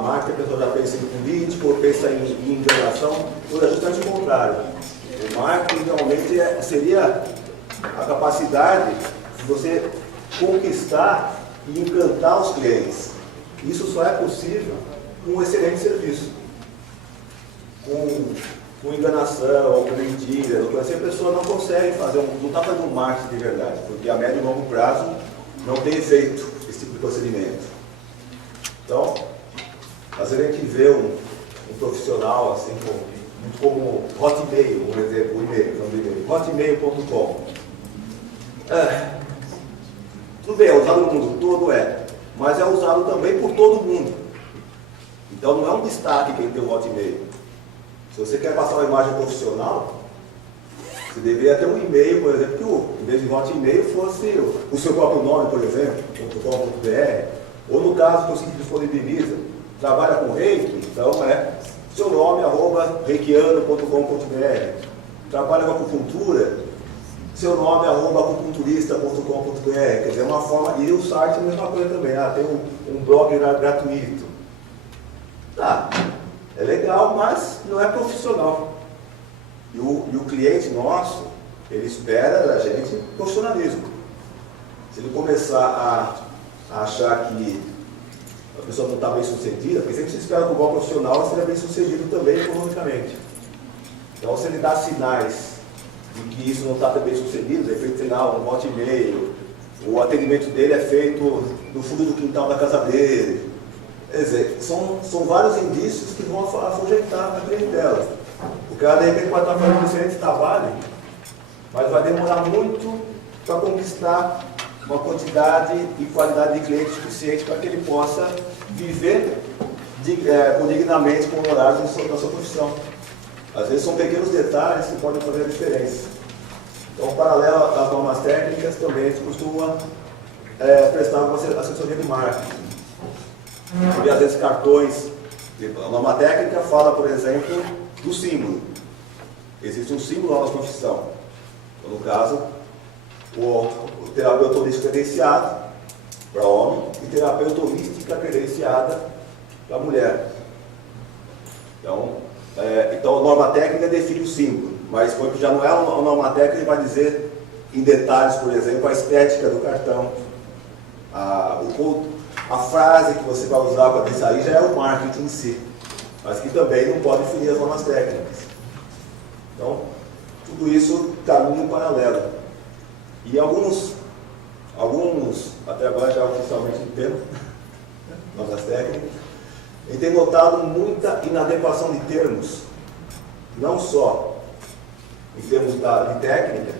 marketing, a pessoa já pensa em político, ou pensa em enganação, ou é justamente o contrário. O marketing realmente seria a capacidade de você conquistar e encantar os clientes. Isso só é possível com um excelente serviço. Com enganação, ou com mentira, ou assim, a pessoa não consegue fazer, não está fazendo um marketing de verdade, porque a médio e longo prazo não tem efeito esse tipo de procedimento. Então, às vezes a gente vê um profissional assim, muito como Hotmail, um exemplo, o e-mail, hotmail.com. Tudo bem, é usado no mundo todo, mas é usado também por todo mundo. Então não é um destaque quem tem o Hotmail. Se você quer passar uma imagem profissional, você deveria ter um e-mail, por exemplo, que em vez de Hotmail fosse o seu próprio nome, por exemplo, .com.br, ou no caso que o site disponibiliza, trabalha com Reiki, então é seu nome, reikiano.com.br, trabalha com acupuntura, seu nome, acupunturista.com.br, quer dizer, é uma forma, e o site é a mesma coisa também, tem um blog gratuito. Tá, é legal, mas não é profissional. E o cliente nosso, ele espera da gente profissionalismo. Se ele começar a achar que a pessoa não está bem sucedida, porque sempre se espera que o bom profissional seja bem sucedido também economicamente. Então, se ele dá sinais de que isso não está bem sucedido, é feito, sei lá, um hotmail, o atendimento dele é feito no fundo do quintal da casa dele. Quer dizer, são vários indícios que vão afugentar a clientela. O cara, de repente, pode estar fazendo um excelente trabalho, mas vai demorar muito para conquistar uma quantidade e qualidade de clientes suficiente para que ele possa viver dignamente com horários da sua profissão. Às vezes são pequenos detalhes que podem fazer a diferença. Então, paralelo às normas técnicas, também a gente costuma prestar uma assessoria de marketing. Porque às vezes cartões, a norma técnica fala, por exemplo, do símbolo. Existe um símbolo na nossa profissão. Então, no caso, o terapeuta holístico credenciado para homem e terapeuta holística credenciada para mulher. Então, a norma técnica define o símbolo, mas quando já não é uma norma técnica, vai dizer em detalhes, por exemplo, a estética do cartão, a frase que você vai usar para pensar aí já é o marketing em si, mas que também não pode definir as normas técnicas. Então, tudo isso caminha em paralelo. E alguns, até agora já oficialmente entendo, normas técnicas, a gente tem notado muita inadequação de termos, não só em termos de técnica,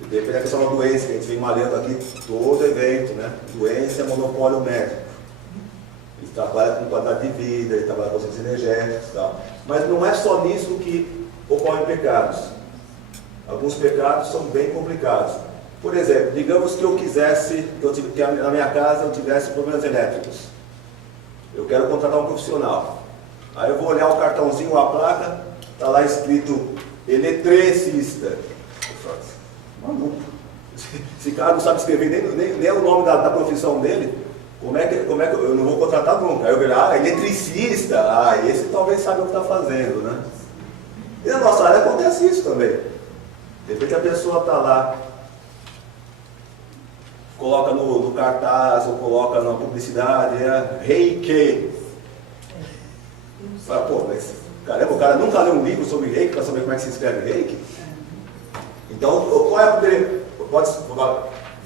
depende da questão da doença, que a gente vem malhando aqui todo evento, né? Doença é monopólio médico. Ele trabalha com qualidade de vida, ele trabalha com processos energéticos e tal. Mas não é só nisso que ocorrem pecados. Alguns pecados são bem complicados. Por exemplo, digamos que eu quisesse, que na minha casa eu tivesse problemas elétricos. Eu quero contratar um profissional. Aí eu vou olhar o cartãozinho, a placa, está lá escrito eletricista. Eu falo assim, maluco. Esse cara não sabe escrever nem o nome da profissão dele. Como é que eu não vou contratar nunca? Aí eu vejo, eletricista, esse talvez sabe o que está fazendo, né? E na nossa área acontece isso também. De repente a pessoa está lá, coloca no cartaz ou coloca na publicidade, Reiki. Fala, pô, mas caramba, o cara nunca leu um livro sobre Reiki para saber como é que se escreve Reiki? Então, qual é a primeira?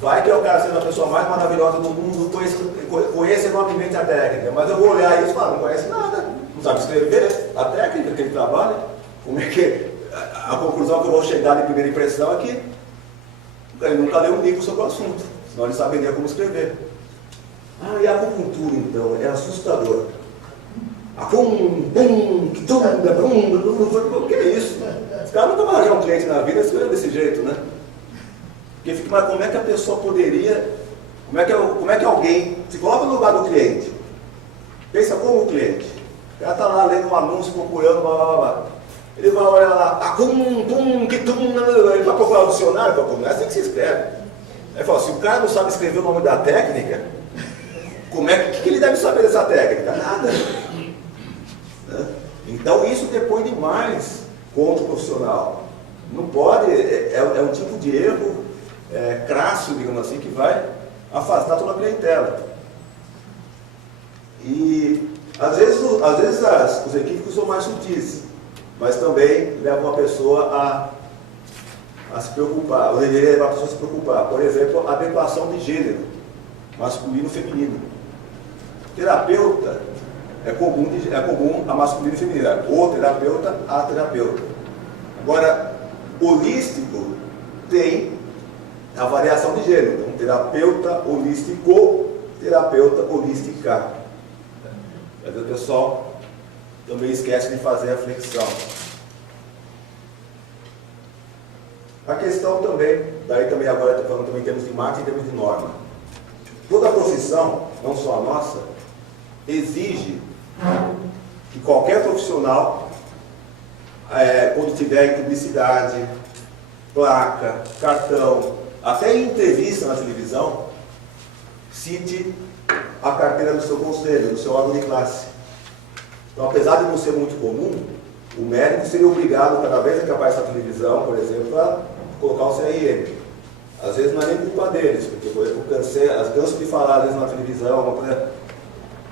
Vai que é o cara sendo a pessoa mais maravilhosa do mundo, conhece enormemente a técnica, mas eu vou olhar isso e falar, não conhece nada, não sabe escrever a técnica que ele trabalha. Como é que a conclusão que eu vou chegar de primeira impressão é que ele nunca leu um livro sobre o assunto, senão ele saberia como escrever. E a acupuntura, então, é assustador. O que é isso? Os caras nunca vão arranjar um cliente na vida escrevendo desse jeito, né? Porque fica, mas como é que a pessoa poderia, como é que alguém se coloca no lugar do cliente? Pensa como o cliente. O cara está lá lendo um anúncio, procurando, blá blá blá. Ele vai olhar lá, ele vai procurar o dicionário, não é assim que se escreve. Aí fala, se o cara não sabe escrever o nome da técnica, o que ele deve saber dessa técnica? Nada. Então isso depõe demais contra o profissional. Não pode, é um tipo de erro crasso, digamos assim, que vai afastar toda a clientela. E às vezes os equívocos são mais sutis, mas também levam a pessoa a se preocupar, ou deveria levar a pessoa a se preocupar. Por exemplo, a adequação de gênero, masculino e feminino. Terapeuta é comum a masculino e feminino, o terapeuta, a terapeuta. Agora, holístico tem a variação de gênero, então, terapeuta holístico, terapeuta holística. Mas o pessoal também esquece de fazer a flexão. A questão também, daí também agora estou falando também em termos de marketing, em termos de norma. Toda profissão, não só a nossa, exige que qualquer profissional, quando tiver em publicidade, placa, cartão, até em entrevista na televisão, cite a carteira do seu conselho, do seu órgão de classe. Então, apesar de não ser muito comum, o médico seria obrigado, cada vez que aparece na televisão, por exemplo, a colocar o CRM. Às vezes não é nem culpa deles, porque, por exemplo, canso de falar, às vezes, na televisão, uma coisa,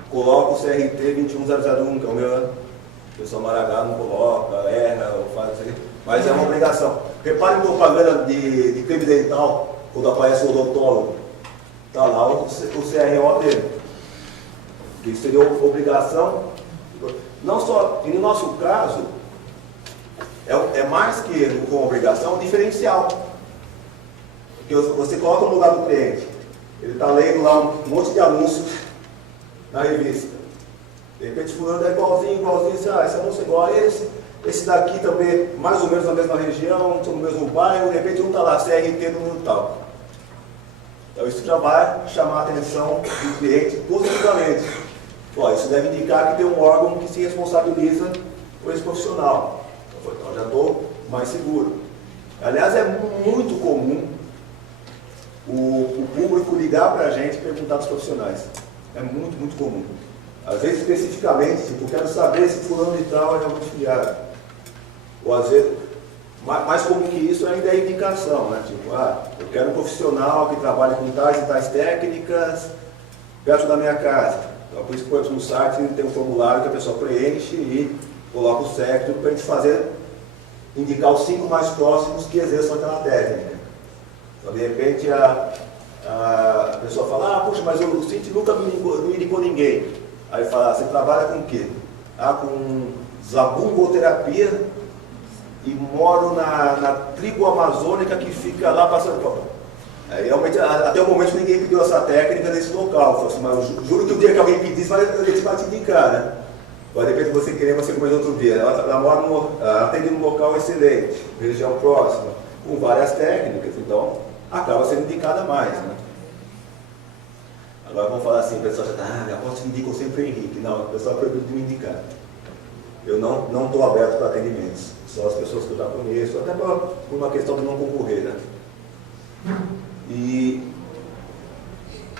coloca o CRT 21001, que é o meu, o pessoal Maragá não coloca, erra, ou faz isso aqui, mas é uma obrigação. Repare em propaganda de creme dental, quando aparece o odontólogo, está lá o CRO dele. Isso seria obrigação. Não só, e no nosso caso, é mais que uma obrigação, é um diferencial. Porque você coloca no lugar do cliente, ele está lendo lá um monte de anúncios na revista. De repente, fulano é igualzinho, esse anúncio é igual a esse daqui também, mais ou menos na mesma região, no mesmo bairro, de repente um está lá, CRT do mundo tal. Então isso já vai chamar a atenção do cliente positivamente. Isso deve indicar que tem um órgão que se responsabiliza por esse profissional. Então já estou mais seguro. Aliás, é muito comum o público ligar para a gente e perguntar dos profissionais. É muito, muito comum. Às vezes, especificamente, tipo, eu quero saber se fulano de tal é realmente filiado. Ou às vezes, mais comum que isso ainda é a indicação, né? Tipo, eu quero um profissional que trabalhe com tais e tais técnicas perto da minha casa. Então, por isso que no site tem um formulário que a pessoa preenche e coloca o CEP para a gente indicar os 5 mais próximos que exerçam aquela técnica. Então, de repente, a pessoa fala, puxa, mas o CIT nunca me indicou ninguém. Aí fala, você trabalha com o quê? Com zabumboterapia e moro na tribo amazônica que fica lá passando. Aí, realmente, até o momento ninguém pediu essa técnica nesse local. Falei assim, mas eu juro que o dia que alguém pedisse, a gente vai te indicar, né? Mas de repente você querer, você começa outro dia. Ela atende num local excelente, região próxima, com várias técnicas, então acaba sendo indicada mais, né? Agora vamos falar assim, o pessoal já está, aposto que indicam sempre o Henrique. Não, o pessoal proibiu de me indicar. Eu não estou aberto para atendimentos. Só as pessoas que eu já conheço, até por uma questão de não concorrer, né? E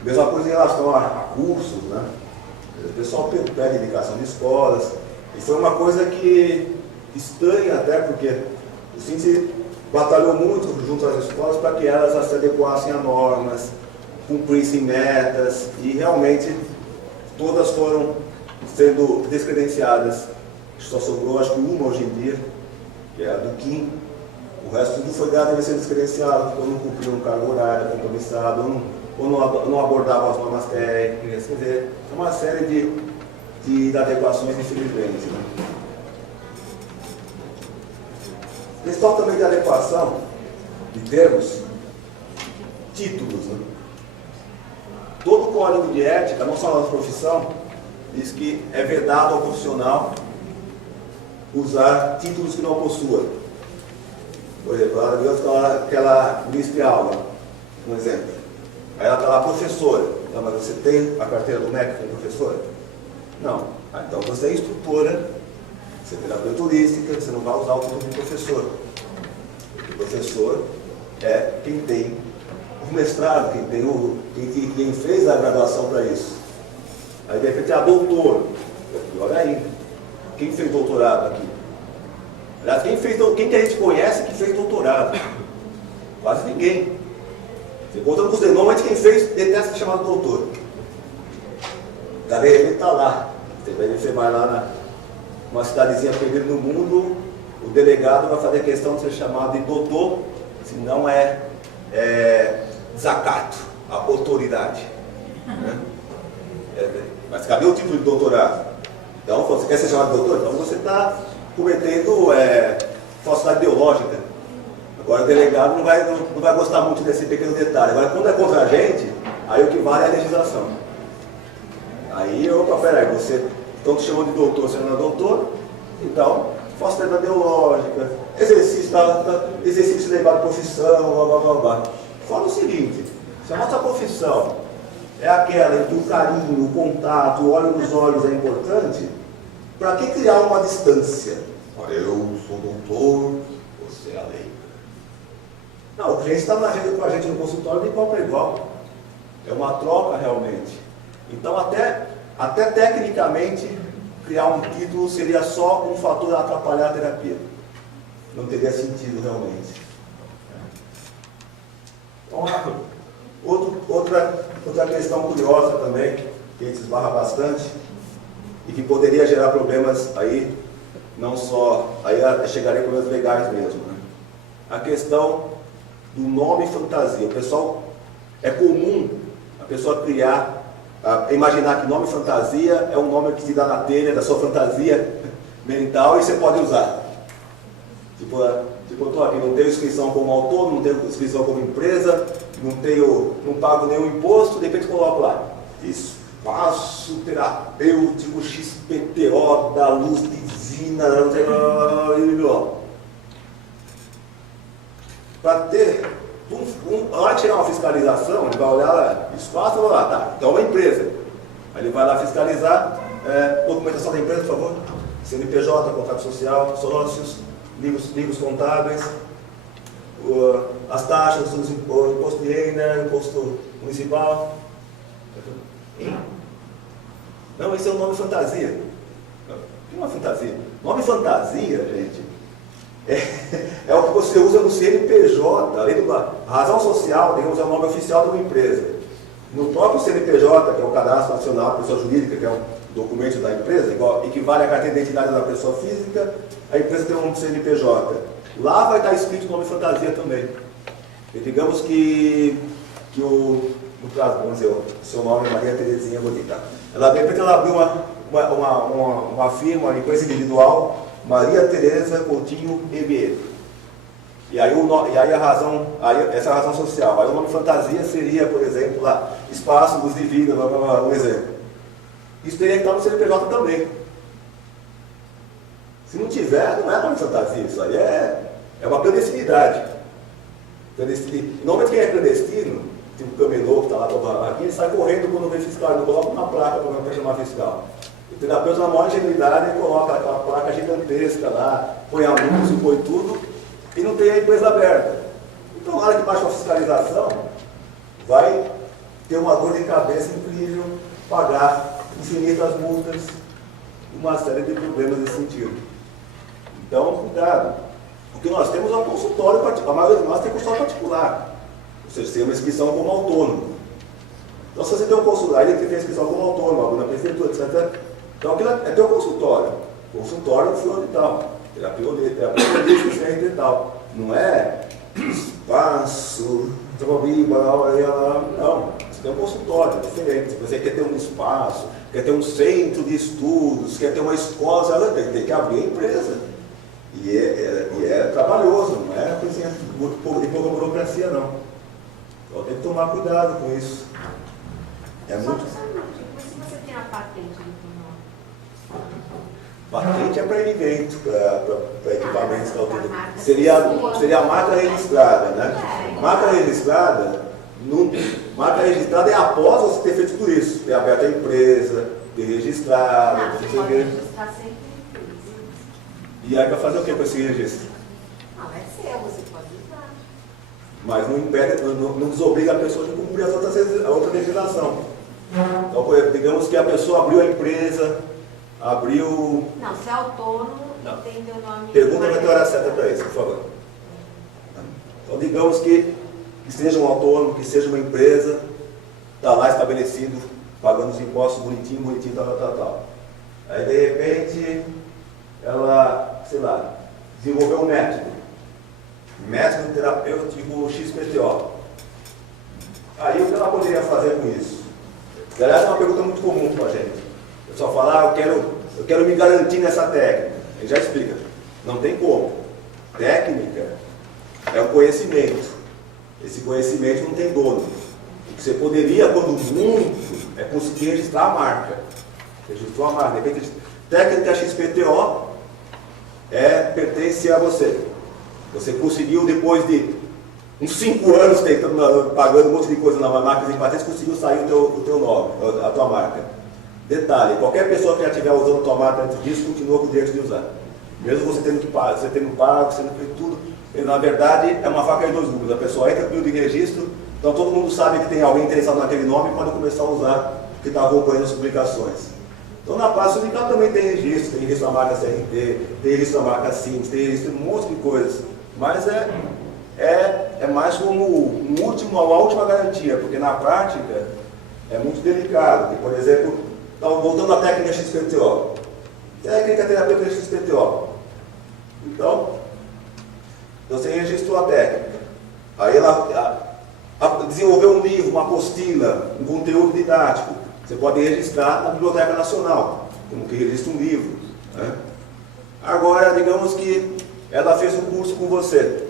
mesma coisa em relação a cursos, né? O pessoal pede indicação de escolas, e foi uma coisa que estranha até, porque o CINSE batalhou muito junto às escolas para que elas se adequassem a normas, cumprissem metas, e realmente todas foram sendo descredenciadas. Só sobrou, acho que uma hoje em dia, que é a do Kim. O resto tudo foi dado a ser descredenciado, ou não cumpriam um cargo horário compromissado, ou não abordavam as normas técnicas. Quer dizer, é uma série de adequações, infelizmente, né? Questão também de adequação de termos, títulos, né? Todo código de ética, não só na nossa profissão, diz que é vedado ao profissional usar títulos que não possua. Por exemplo, ela viu aquela ministra aula, um exemplo. Aí ela está lá, professora. Não, mas você tem a carteira do MEC como professora? Não. Então você é instrutora, você é terapeuta holística, você não vai usar o título de professor. Porque o professor é quem tem o mestrado, quem fez a graduação para isso. Aí de repente doutor, pior ainda. Quem fez doutorado aqui? Aliás, quem que a gente conhece que fez doutorado? Quase ninguém. Você conta nos nomes, quem fez detesta ser chamado doutor. O cara ele está lá. Você vai lá numa cidadezinha perdida no mundo, o delegado vai fazer questão de ser chamado de doutor, senão desacato à autoridade. Né? Mas cadê o título de doutorado? Então, você quer ser chamado de doutor? Então você está cometendo falsidade ideológica. Agora o delegado não vai gostar muito desse pequeno detalhe. Agora, quando é contra a gente, aí o que vale é a legislação. Aí, opa, peraí, você estão te chamando de doutor, você não é doutor, então, falsidade ideológica, exercício elevado de profissão, blá blá blá blá. Fala o seguinte, se a nossa profissão é aquela em que o carinho, o contato, o olho nos olhos é importante, para que criar uma distância? Olha, eu sou doutor, você é a lei. Não, o cliente está com a gente no consultório de igual para igual. É uma troca realmente. Então, até tecnicamente, criar um título seria só um fator a atrapalhar a terapia. Não teria sentido realmente. Então, outra questão curiosa também, que a gente esbarra bastante, e que poderia gerar problemas aí, não só, aí chegaria problemas legais mesmo, né? A questão do nome fantasia. O pessoal, é comum a pessoa imaginar que nome fantasia é um nome que se dá na telha da sua fantasia mental e você pode usar. Tipo, eu estou aqui, não tenho inscrição como autônomo, não tenho inscrição como empresa, não pago nenhum imposto, de repente coloco lá, Espaço Terapêutico XPTO da Luz Divina, para ter, na hora de tirar uma fiscalização, ele vai olhar lá, espaço, vai lá, tá, então é uma empresa. Aí ele vai lá fiscalizar, documentação da empresa, por favor, CNPJ, contrato social, sócios, livros contábeis, as taxas, o imposto de renda, imposto municipal. Não, esse é o nome fantasia. O que é uma fantasia? Nome fantasia, gente, é o que você usa no CNPJ, além da razão social, digamos, é o nome oficial de uma empresa. No próprio CNPJ, que é o Cadastro Nacional da Pessoa Jurídica, que é um documento da empresa, equivale à carteira de identidade da pessoa física, a empresa tem um nome de CNPJ. Lá vai estar escrito o nome fantasia também. E digamos que no caso, vamos dizer, o seu nome é Maria Terezinha Bonita. De repente ela abriu uma firma, uma empresa individual, Maria Tereza Coutinho EBE. E aí, essa razão social. Aí o nome fantasia seria, por exemplo, lá, Espaço Luz de Vida, um exemplo. Isso teria que estar no CNPJ também. Se não tiver, não é nome fantasia, isso aí é uma clandestinidade. Normalmente quem é clandestino, tipo o camelô que está lá com a barraquinha, ele sai correndo quando vem fiscal, não coloca uma placa para chamar fiscal. O terapeuta, na maior ingenuidade, coloca aquela placa gigantesca lá, põe anúncio, põe tudo, e não tem a empresa aberta. Então, na hora que baixa a fiscalização, vai ter uma dor de cabeça incrível, pagar infinitas multas, uma série de problemas nesse sentido. Então, cuidado. O que nós temos é um consultório particular, a maioria de nós tem consultório particular, ou seja, tem uma inscrição como autônomo. Então, se você tem um consultório, aí tem inscrição como autônomo, na prefeitura, etc. Então, aquilo é teu consultório. Consultório fulano e tal. Terapia holística e tal. Não é espaço, não. Você tem um consultório, é diferente. Você quer ter um espaço, quer ter um centro de estudos, quer ter uma escola, tem que abrir a empresa. E é trabalhoso, não é coisinha de pouca burocracia, não. Então tem que tomar cuidado com isso. Mas se você tem a patente do nome? Patente é para evento, para equipamentos. Seria a marca registrada, né? Marca registrada é após você ter feito tudo isso. Ter aberto a empresa, ter registrado. Você pode registrar sempre. E aí vai fazer o que com esse registro? Não, é seu, você pode usar. Mas não impede, não desobriga a pessoa de cumprir a outra legislação. Então, digamos que a pessoa abriu a empresa, abriu... Não, se é autônomo, Não. tem teu nome... Pergunta vai ter hora certa para isso, por favor. Então, digamos que seja um autônomo, que seja uma empresa, está lá estabelecido, pagando os impostos bonitinho, bonitinho, tal. Aí, de repente, ela, sei lá, desenvolveu um método terapêutico XPTO. Aí, o que ela poderia fazer com isso? Aliás, é uma pergunta muito comum para a gente. O pessoal fala, eu quero me garantir nessa técnica. Ele já explica. Não tem como. Técnica é o conhecimento. Esse conhecimento não tem dono. O que você poderia, quando muito, é conseguir registrar a marca. Registrou a marca. De repente, técnica XPTO pertence a você. Você conseguiu, depois de uns 5 anos tentando, pagando um monte de coisa na marca de patentes, conseguiu sair o teu nome, a tua marca. Detalhe, qualquer pessoa que já estiver usando a tua marca antes disso, continua com o direito de usar. Mesmo você tendo pago, você tendo feito tudo, na verdade é uma faca de dois gumes. A pessoa entra no período de registro, então todo mundo sabe que tem alguém interessado naquele nome e pode começar a usar, porque está acompanhando as publicações. Então na parte sindical também tem registro da marca CRT, tem registro da marca SIMS, tem registro de um monte de coisas. Mas é mais como a última garantia, porque na prática é muito delicado. Porque, por exemplo, voltando à técnica XPTO. Técnica terapêutica XPTO. Então, você registrou a técnica. Aí ela desenvolveu um livro, uma apostila, um conteúdo didático. Você pode registrar na Biblioteca Nacional, como que registra um livro. Né? Agora, digamos que ela fez um curso com você.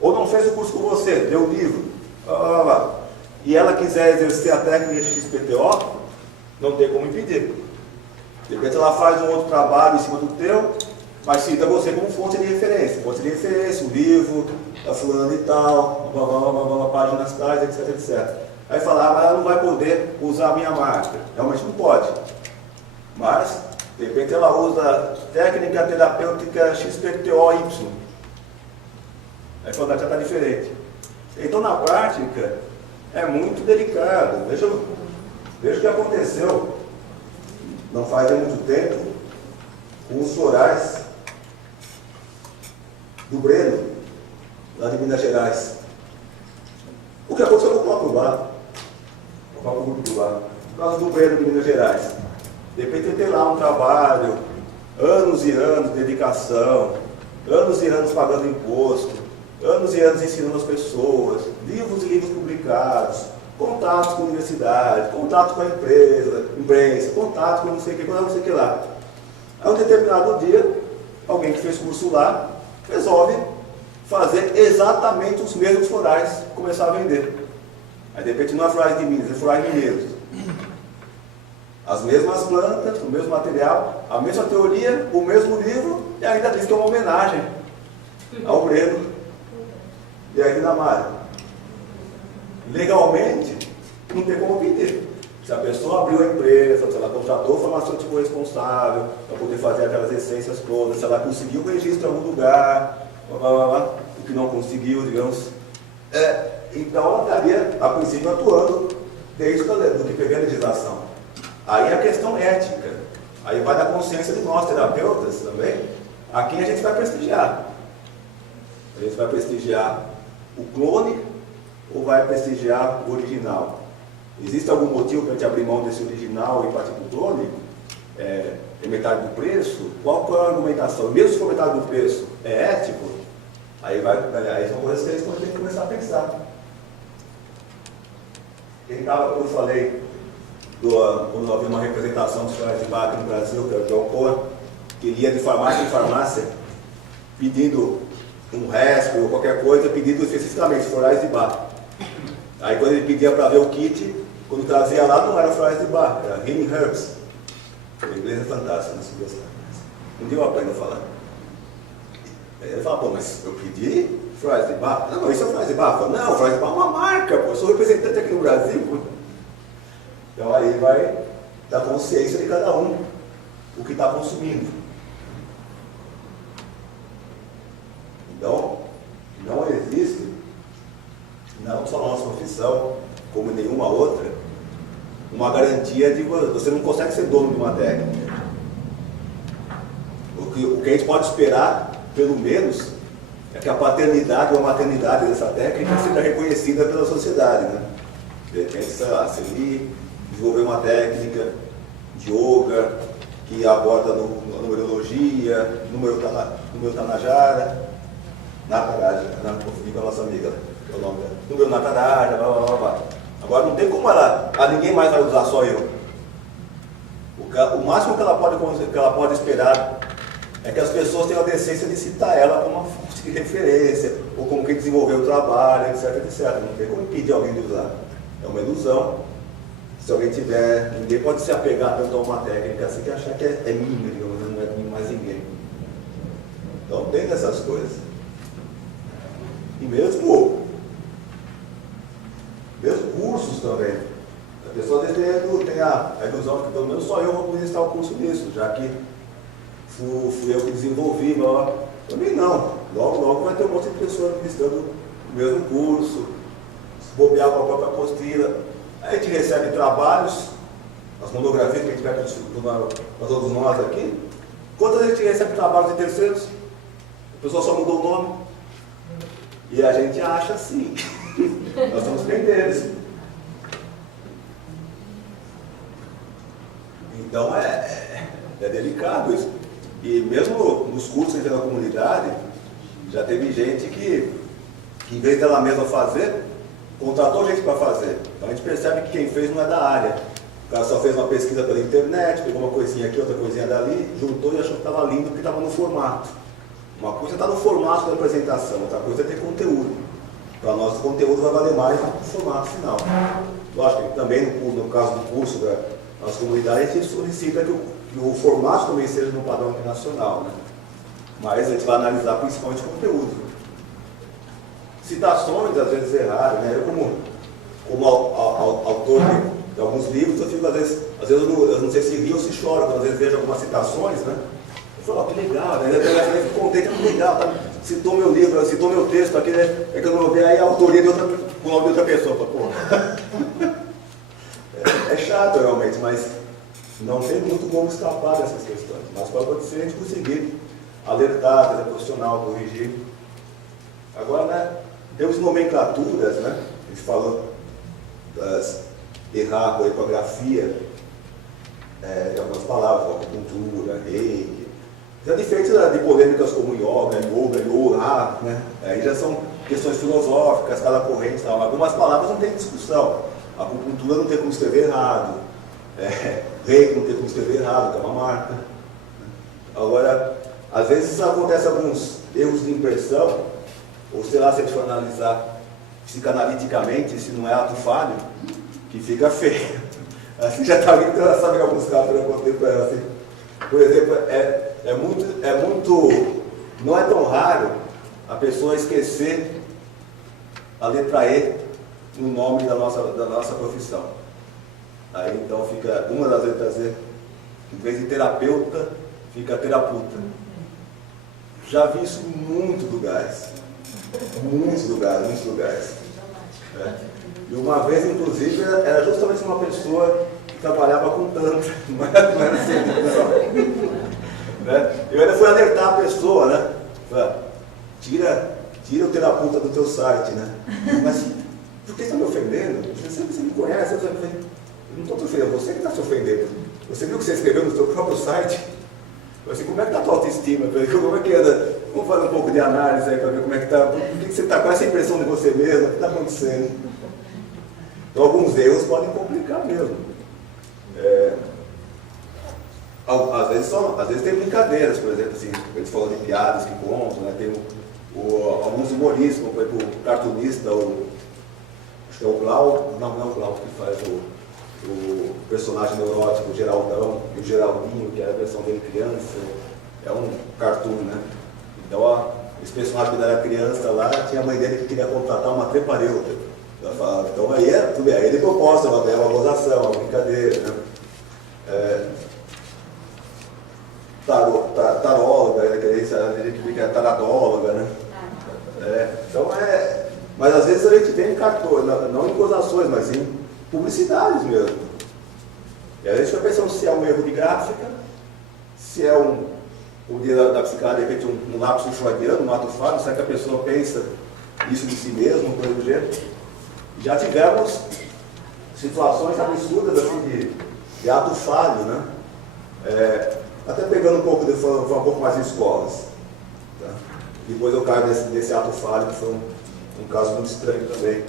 Ou não fez o curso com você, deu o livro. E ela quiser exercer a técnica XPTO, não tem como impedir. De repente ela faz um outro trabalho em cima do teu, mas cita você como fonte de referência. Fonte de referência, o livro, da fulana e tal, páginas tais, etc. Aí fala, mas ela não vai poder usar a minha marca. Realmente não pode. Mas, de repente ela usa técnica terapêutica XPTO-Y. Aí fala, já está diferente. Então na prática, é muito delicado. Veja o que aconteceu, não faz muito tempo, com os florais do Breno, lá de Minas Gerais. O que aconteceu com o próprio bar? O próprio grupo do bar. Por causa do Breno de Minas Gerais. De repente ele tem lá um trabalho, anos e anos de dedicação, anos e anos pagando imposto, anos e anos ensinando as pessoas, livros e livros publicados, contatos com a universidade, contatos com a imprensa, contatos com não sei o que lá. Aí um determinado dia, alguém que fez curso lá, resolve fazer exatamente os mesmos florais, começar a vender. Aí de repente não é florais de Minas, é florais mineiros. As mesmas plantas, o mesmo material, a mesma teoria, o mesmo livro, e ainda diz que é uma homenagem ao Breno e a Dinamarca. Legalmente, não tem como pedir. Se a pessoa abriu a empresa, se ela contratou o farmacêutico responsável para poder fazer aquelas essências todas, se ela conseguiu o registro em algum lugar, o que não conseguiu, digamos. Então ela estaria, a princípio, atuando desde do que prevê a legislação. Aí a questão ética. Aí vai da consciência de nós, terapeutas, também, a quem a gente vai prestigiar. A gente vai prestigiar o clone ou vai prestigiar o original? Existe algum motivo para a gente abrir mão desse original e partir para o clone? É metade do preço? Qual é a argumentação? Mesmo se for metade do preço, é ético? Aí são coisas que a gente tem que começar a pensar. Quem estava, como eu falei, quando havia uma representação dos florais de Bach no Brasil, que é o COR, que ele ia de farmácia em farmácia, pedindo um resp ou qualquer coisa, pedindo especificamente florais de Bach. Aí quando ele pedia para ver o kit, quando trazia lá não era florais de Bach, era healing herbs. O inglês é fantástico, não se gostar. Um dia eu aprendo a falar. Aí ele fala, pô, mas eu pedi florais de Bach? Não, isso é florais de Bach. Eu falo, não, florais de Bach é uma marca, pô, eu sou representante aqui no Brasil. Pô. Então aí vai da consciência de cada um, o que está consumindo. Então, não existe, não só na nossa profissão, como em nenhuma outra, uma garantia de você não consegue ser dono de uma técnica. o que a gente pode esperar, pelo menos, é que a paternidade ou a maternidade dessa técnica seja reconhecida pela sociedade, né? De repente, sei lá, se ele desenvolver uma técnica de yoga que aborda numerologia, número Tanajara, confundi com a nossa amiga, que é o nome dela, número Nataraja, blá blá blá blá. Agora não tem como ninguém mais vai usar, só eu. O máximo que ela pode esperar é que as pessoas tenham a decência de citar ela como uma fonte de referência, ou como quem desenvolveu o trabalho, etc, etc. Não tem como impedir alguém de usar. É uma ilusão. Se alguém tiver, ninguém pode se apegar tanto a uma técnica assim que achar que é minha, digamos, não é mais ninguém. Então tem dessas coisas. E mesmo cursos também. A pessoa tem a ilusão de que pelo menos só eu vou ministrar o curso disso, já que fui eu que desenvolvi, também não. Logo vai ter um monte de pessoas ministrando o mesmo curso, se bobear com a própria apostila. Aí a gente recebe trabalhos, as monografias que a gente vai para todos nós aqui. Quantas vezes a gente recebe trabalhos de terceiros? A pessoa só mudou o nome. E a gente acha assim. Nós estamos perdendo. Então é delicado isso. E mesmo nos cursos da comunidade, já teve gente que em vez dela mesma fazer, contratou gente para fazer. Então a gente percebe que quem fez não é da área. O cara só fez uma pesquisa pela internet, pegou uma coisinha aqui, outra coisinha dali, juntou e achou que estava lindo porque estava no formato. Uma coisa está no formato da apresentação, outra coisa é ter conteúdo. Para nós o conteúdo vai valer mais no formato final. Lógico que também no caso do curso da nossa comunidade, a gente solicita que o formato também seja no padrão internacional, né? Mas a gente vai analisar principalmente o conteúdo. Citações, às vezes, é raro, né? Eu, como autor de alguns livros, eu fico, às vezes eu não sei se rio ou se choro, quando às vezes vejo algumas citações, né? Eu falo, que legal, né? Eu fico contente, que legal, tá? Citou meu livro, citou meu texto aqui, né? É que eu não ouvi aí a autoria com o nome de outra pessoa. Pô. É chato realmente, mas não tem muito como escapar dessas questões. Mas pode acontecer a gente conseguir alertar, fazer profissional, corrigir. Agora, né, temos nomenclaturas, né? A gente falou errar com a ortografia de algumas palavras, acupuntura, reiki. Já diferente de polêmicas como yoga, yoga, né? Aí já são questões filosóficas, cada corrente e tal. Algumas palavras não tem discussão. A acupuntura não tem como escrever errado. Reiki não tem como escrever errado, que é uma marca. Agora, às vezes acontecem alguns erros de impressão, ou sei lá, se a gente for analisar psicanaliticamente, se não é ato falho, que fica feio. Assim já está alguém que sabe que alguns casos eu contei para ela assim. Por exemplo, não é tão raro a pessoa esquecer a letra E no nome da nossa profissão. Aí então fica uma das letras E, em vez de terapeuta, fica terapeuta. Já vi isso em muitos lugares. Muitos lugares. E uma vez, inclusive, era justamente uma pessoa que trabalhava com tantra. Não era assim, né? Eu ainda fui alertar a pessoa, né? Falei, tira o terapeuta do teu site, né? Mas por que você está me ofendendo? Você me conhece? Eu não estou te ofendendo, você que está se ofendendo. Você viu o que você escreveu no seu próprio site? Eu assim, como é que está a tua autoestima? Como é que anda? Vamos fazer um pouco de análise aí para ver como é que está. Por que você está com essa impressão de você mesmo? O que está acontecendo? Então, alguns erros podem complicar mesmo. Às vezes tem brincadeiras, por exemplo, assim, a gente falou de piadas que contam, né? Tem alguns humoristas, como por exemplo, o cartunista, acho que é o Glauco, não é o Glauco que faz o personagem neurótico, o Geraldão, e o Geraldinho, que era a versão dele criança, é um cartoon, né? Então, esse personagem quando era criança lá, tinha a mãe dele que queria contratar uma trepareuta. Ela falava, então aí tudo bem, aí de propósito, é uma gozação, uma brincadeira, né? Taróloga, né? A gente fica taradóloga, né? Então mas às vezes a gente vê em cartões, não em gozações, mas em publicidades mesmo. E a gente vai pensando se é um erro de gráfica, se é o dia da psicanálise, de repente, um lapso freudiano, um ato falho, será que a pessoa pensa isso de si mesmo, coisa do gênero? Já tivemos situações absurdas assim, de ato falho, né? Até pegando um pouco, um pouco mais de escolas. Tá? Depois eu caio nesse ato falho, que foi um caso muito estranho também,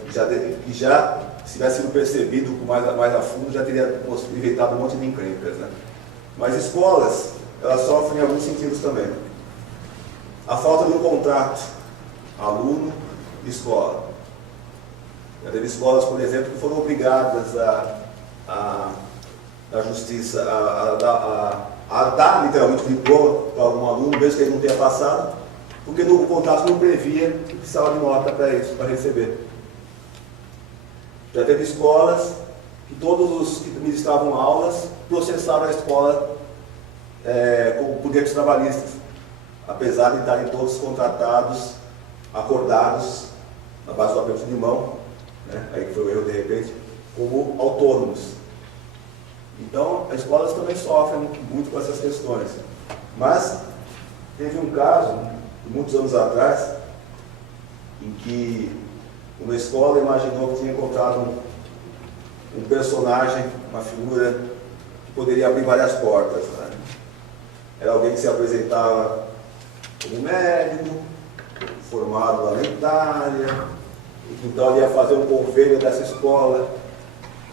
que já, se tivesse sido percebido mais a fundo, já teria evitado um monte de encrencas, né? Mas escolas, elas sofrem em alguns sentidos também. A falta de um contrato aluno e escola. Já teve escolas, por exemplo, que foram obrigadas a justiça a dar literalmente o diploma para algum aluno, mesmo que ele não tenha passado, porque o contrato não previa que precisava de nota para isso, para receber. Já teve escolas que todos os que ministravam aulas processaram a escola por direitos trabalhistas, apesar de estarem todos contratados, acordados, na base do aperto de mão, né? Aí que foi o erro de repente, como autônomos. Então, as escolas também sofrem muito com essas questões. Mas teve um caso, muitos anos atrás, em que uma escola imaginou que tinha encontrado um personagem, uma figura que poderia abrir várias portas, né? Era alguém que se apresentava como médico, formado lá na Itália, então ele ia fazer um convênio dessa escola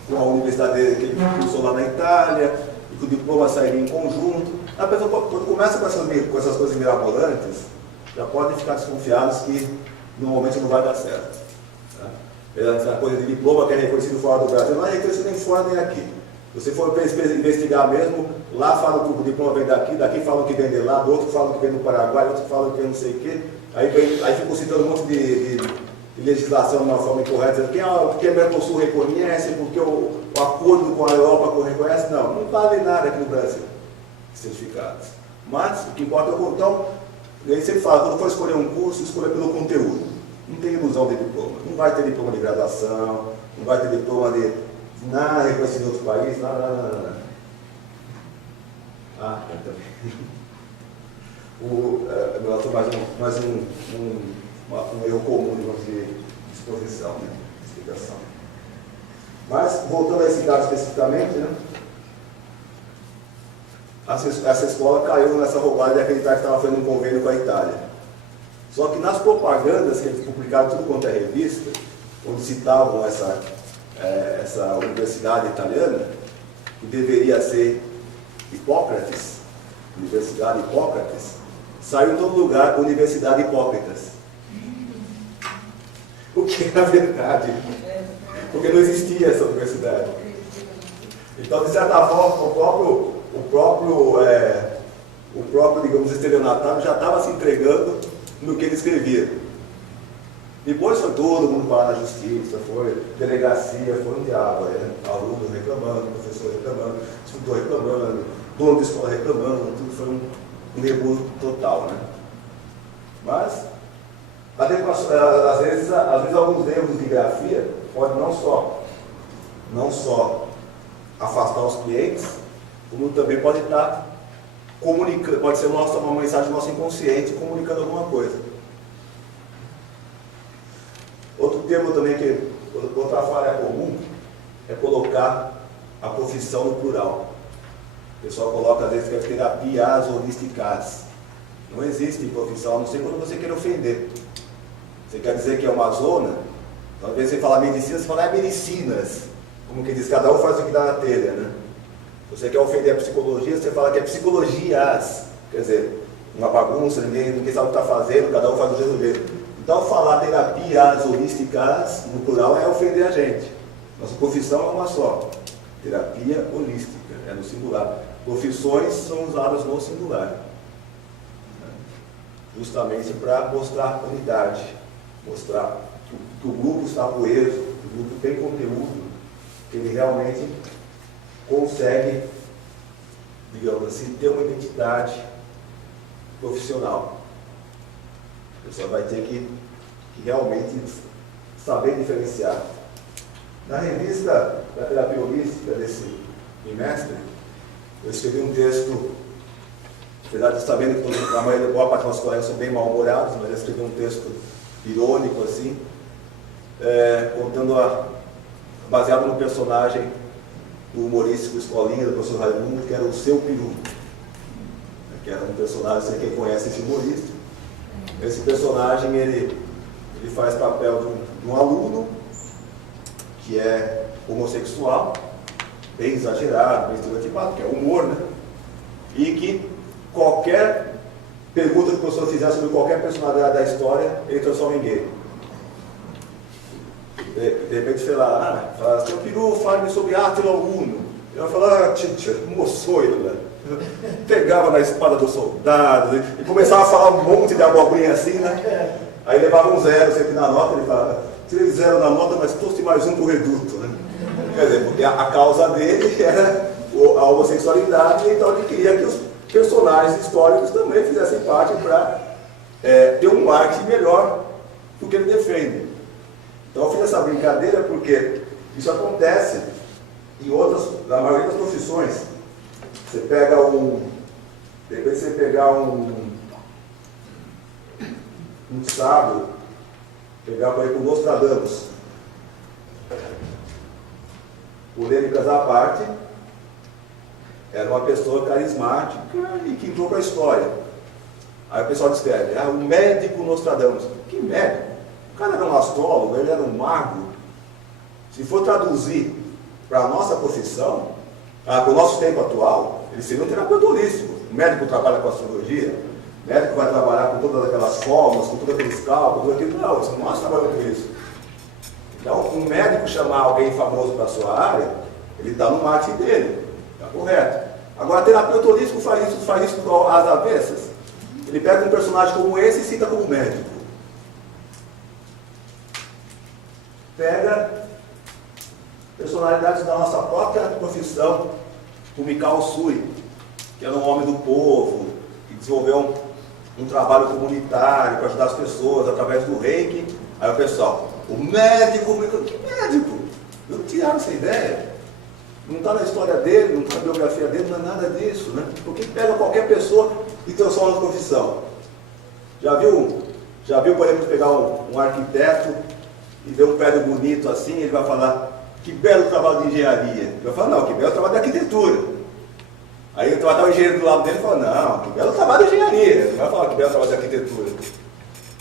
com a universidade dele, que ele cursou lá na Itália, e que o diploma sairia em conjunto. A pessoa, quando começa com essas coisas mirabolantes, já podem ficar desconfiados que normalmente não vai dar certo. Tá? Essa coisa de diploma que é reconhecido fora do Brasil, não é reconhecido nem fora nem aqui. Se você for investigar mesmo, lá falam que o diploma vem daqui falam que vem de lá, do outro falam que vem do Paraguai, outro falam que vem não sei o quê. Aí ficam citando um monte de legislação de uma forma incorreta, porque a Mercosul reconhece, porque o acordo com a Europa reconhece. Não vale nada aqui no Brasil, certificados. Mas o que importa é o então, ele sempre fala, quando for escolher um curso, escolha pelo conteúdo. Não tem ilusão de diploma. Não vai ter diploma de graduação, não vai ter diploma de nada reconhecido em outro país, nada. Também. Mais um erro comum, digamos, de exposição, né? Explicação. Mas, voltando a esse caso especificamente, né? Essa escola caiu nessa roubada de acreditar que estava fazendo um convênio com a Itália. Só que nas propagandas que eles publicaram tudo quanto é revista, onde citavam essa universidade italiana, que deveria ser Hipócrates, Universidade Hipócrates, saiu em todo lugar Universidade Hipócritas. O que é a verdade? Porque não existia essa universidade. Então, de certa forma, o próprio, digamos, estelionatário já estava se entregando no que ele escrevia. Depois foi todo mundo para na justiça, foi delegacia, foi um diabo, aluno reclamando, professor reclamando, instrutor reclamando, dono de escola reclamando, tudo foi um rebuzo total, né? Mas, às vezes alguns erros de grafia podem não só afastar os clientes, como também pode estar comunicando, pode ser uma mensagem do nosso inconsciente comunicando alguma coisa. Outro termo também outra falha comum é colocar a profissão no plural. O pessoal coloca às vezes que é terapias holísticas. Não existe profissão, a não ser quando você quer ofender. Você quer dizer que é uma zona, então, às vezes você fala medicina, você fala medicinas. Como que diz, cada um faz o que dá na telha, né? Se você quer ofender a psicologia, você fala que é psicologias. Quer dizer, uma bagunça, ninguém sabe o que está fazendo, cada um faz do jeito dele. Então, falar terapias holísticas, no plural, é ofender a gente. Nossa profissão é uma só. Terapia holística, é no singular. Profissões são usadas no singular. Justamente para mostrar unidade. Mostrar que o grupo está coeso, que o grupo tem conteúdo, que ele realmente consegue, digamos assim, ter uma identidade profissional. A pessoa vai ter que realmente saber diferenciar. Na revista da terapia holística desse bimestre, eu escrevi um texto apesar de sabendo que a maioria, boa parte dos nossos colegas são bem mal-humorados, mas ele escreveu um texto irônico, assim, baseado no personagem do humorístico Escolinha, do professor Raimundo, que era o Seu Peru, que era um personagem, sei quem conhece esse humorista. Esse personagem, ele faz papel de um aluno que é homossexual, bem exagerado, bem estereotipado, que é humor, né? E que qualquer pergunta que o professor fizer sobre qualquer personalidade da história, ele transforma em gay. De repente, sei lá, fala, Seu Peru, fale-me sobre Átila Uno. Ele vai falar, teacher, moçoila. Pegava na espada do soldado e começava a falar um monte de abobrinha assim, né? Aí levava um 0 sempre na nota, ele falava, tirei 0 na nota, mas trouxe mais um pro reduto, né? Quer dizer, porque a causa dele era a homossexualidade, então ele queria que os personagens históricos também fizessem parte para ter um marketing melhor do que ele defende. Então eu fiz essa brincadeira porque isso acontece na maioria das profissões. Você pega de repente você pegar um sábio, pegar para ir com Nostradamus, polêmicas à parte, era uma pessoa carismática e que entrou para a história. Aí o pessoal descreve, o médico Nostradamus. Que médico? O cara era um astrólogo, ele era um mago. Se for traduzir para a nossa profissão, para o nosso tempo atual, ele seria um terapeuta holístico. O médico trabalha com astrologia, o médico vai trabalhar com todas aquelas fórmulas, com todos aqueles cálculos, tudo aquilo. Não, você não nós trabalhamos com isso. Então, um médico chamar alguém famoso para a sua área, ele está no marketing dele, está correto. Agora, terapeuta holístico faz isso às avessas. Ele pega um personagem como esse e cita como médico. Pega personalidades da nossa própria profissão, o Mikao Sui, que era um homem do povo, que desenvolveu um trabalho comunitário para ajudar as pessoas através do reiki. Aí o pessoal, o médico, que médico? Não tiraram essa ideia. Não está na história dele, não está na biografia dele, não é nada disso, né? Porque pega qualquer pessoa e transforma na profissão. Já viu, por exemplo, pegar um arquiteto e ver um prédio bonito assim, ele vai falar, que belo trabalho de engenharia. Ele vai falar, não, que belo trabalho de arquitetura. Aí vai estar o engenheiro do lado dele e fala, não, que belo trabalho de engenharia. Ele vai falar que belo trabalho de arquitetura.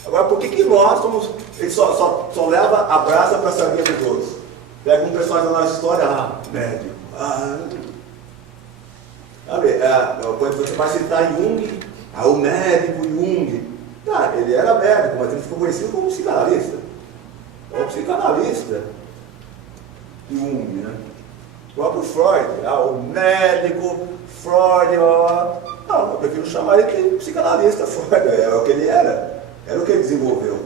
Agora, por que nós somos... Ele só leva a brasa para a sardinha dos outros. Pega um personagem da nossa história, médico. Você vai citar Jung, o médico Jung. Ele era médico, mas ele ficou conhecido como psicanalista. É o psicanalista Jung, né? O próprio Freud, o médico Freud, não, eu prefiro chamar ele de psicanalista. Freud é o que ele era o que ele desenvolveu.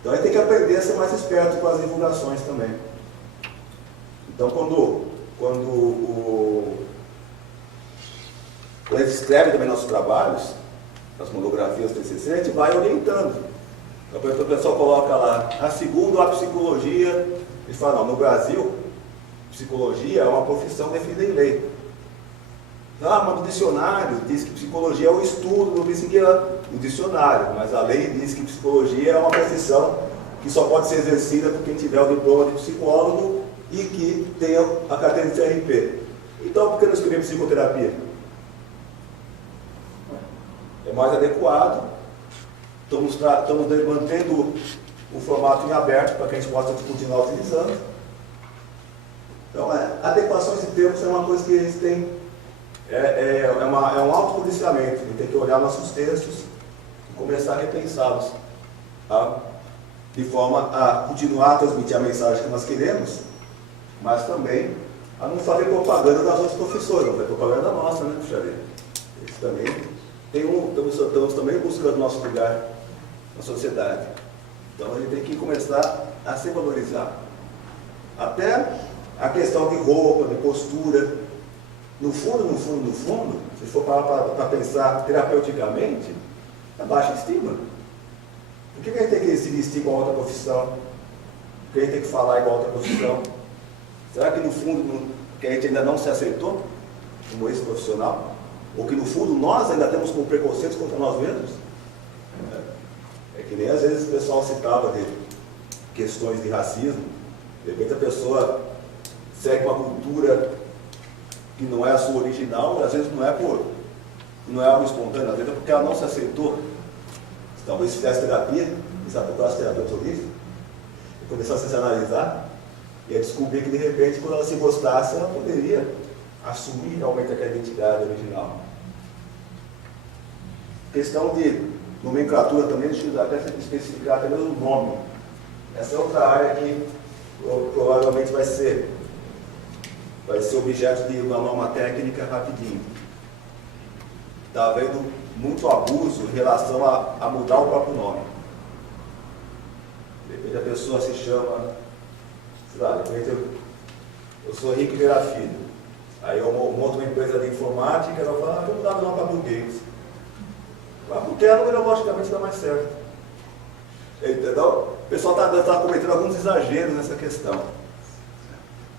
Então a gente tem que aprender a ser mais esperto com as divulgações também. Então quando a gente escreve também nossos trabalhos, as monografias, TCC, a gente vai orientando. Então o pessoal coloca lá, segundo a psicologia, ele fala, não, no Brasil, psicologia é uma profissão definida em lei. Mas no dicionário diz que psicologia é o estudo, não disse que é o dicionário, mas a lei diz que psicologia é uma profissão que só pode ser exercida por quem tiver o diploma de psicólogo e que tenha a carteira de CRP. Então, por que não escrever psicoterapia? É mais adequado. Estamos mantendo o formato em aberto para que a gente possa continuar utilizando. Então, adequações de termos é uma coisa que a gente tem, é um autopoliciamento. A gente tem que olhar nossos textos e começar a repensá-los, tá? De forma a continuar a transmitir a mensagem que nós queremos, mas também a não fazer propaganda das outras profissões, não fazer propaganda da nossa, né, puxa vida? Eles também estamos também buscando nosso lugar na sociedade. Então a gente tem que começar a se valorizar. Até a questão de roupa, de postura. No fundo, se for para pensar terapeuticamente, é baixa estima. Por que a gente tem que se vestir igual a outra profissão? Por que a gente tem que falar igual a outra profissão? Será que no fundo, que a gente ainda não se aceitou como esse profissional? ou que no fundo nós ainda temos como preconceitos contra nós mesmos. É que nem às vezes o pessoal citava de questões de racismo, de repente a pessoa segue uma cultura que não é a sua original, às vezes não é algo espontâneo, às vezes é porque ela não se aceitou. Talvez se fizesse terapia, e sabe o que as terapeutas holísticas, e começasse a se analisar, e a descobrir que de repente, quando ela se gostasse, ela poderia assumir realmente aquela identidade original. Questão de nomenclatura também, deixa eu até especificar até mesmo o nome. Essa é outra área que provavelmente vai ser objeto de uma norma técnica rapidinho. Está havendo muito abuso em relação a mudar o próprio nome. De repente a pessoa se chama, sei lá, de repente eu sou Henrique Vera Filho. Aí eu monto uma empresa de informática e ela fala, vou mudar meu nome para Bill Gates. Porque ela logicamente dá mais certo. Entendeu? O pessoal está cometendo alguns exageros nessa questão.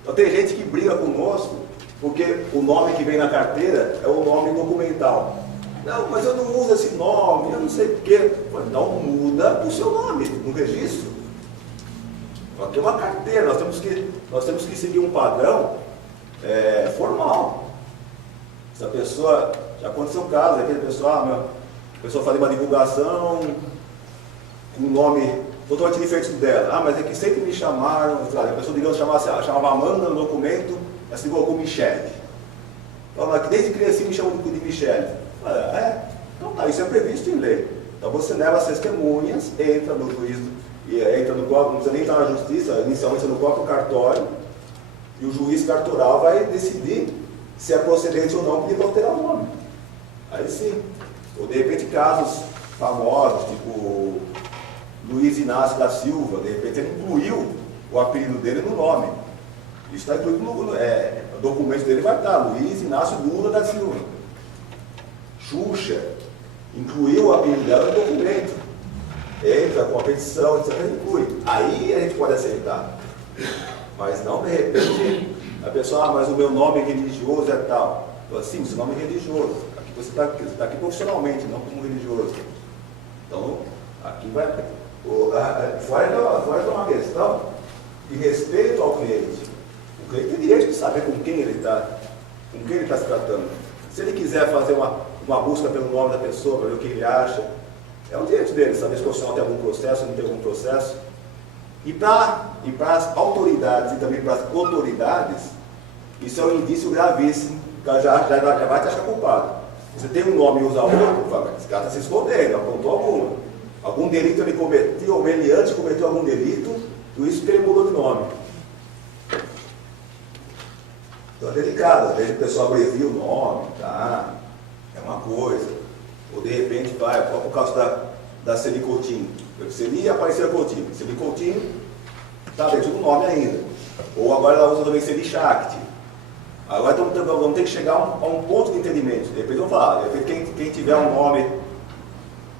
Então tem gente que briga conosco porque o nome que vem na carteira é o nome documental. Não, mas eu não uso esse nome, eu não sei o quê. Então muda o seu nome no registro. Aqui é uma carteira, nós temos que seguir um padrão formal. Se a pessoa, já aconteceu um caso, aquele pessoal, a pessoa fazia uma divulgação com um nome totalmente diferente do dela. Ah, mas é que sempre me chamaram, a pessoa, digamos, chamava Amanda no documento, ela se colocou Michele. Então, desde criança me chamam de Michele. Então tá, isso é previsto em lei. Então você leva as testemunhas, entra no juízo, entra no próprio, não precisa nem estar na justiça, inicialmente no próprio cartório, e o juiz cartoral vai decidir se é procedente ou não pedir para alterar o nome. Aí sim. Ou de repente casos famosos, tipo Luiz Inácio da Silva, de repente ele incluiu o apelido dele no nome. Isso está incluído no documento dele, vai estar Luiz Inácio Lula da Silva. Xuxa incluiu o apelido dela no documento. Entra com a petição, etc. Inclui. Aí a gente pode aceitar. Mas não, de repente, a pessoa, mas o meu nome religioso é tal. Então, sim, o seu nome é religioso. Aqui você está aqui profissionalmente, não como religioso. Então, aqui vai. Fora de uma questão de respeito ao cliente. O cliente tem direito de saber com quem ele está se tratando. Se ele quiser fazer uma busca pelo nome da pessoa, para ver o que ele acha, é um direito dele, saber se o profissional tem algum processo, não tem algum processo. E para as autoridades e também para as autoridades, isso é um indício gravíssimo, que já vai te achar culpado. Você tem um nome e usa outro, esse cara está se escondendo, apontou algum delito ele cometeu, ou ele antes cometeu algum delito, por isso que ele mudou de nome. Então é delicado, às vezes o pessoal abrevia o nome, tá? É uma coisa. Ou de repente vai, por causa da Celi Coutinho. Celi apareceu Coutinho. Celi Coutinho está dentro do nome ainda. Ou agora ela usa também Celi Shakti. Agora vamos ter que chegar a um ponto de entendimento. De repente vamos falar, de repente quem tiver um nome,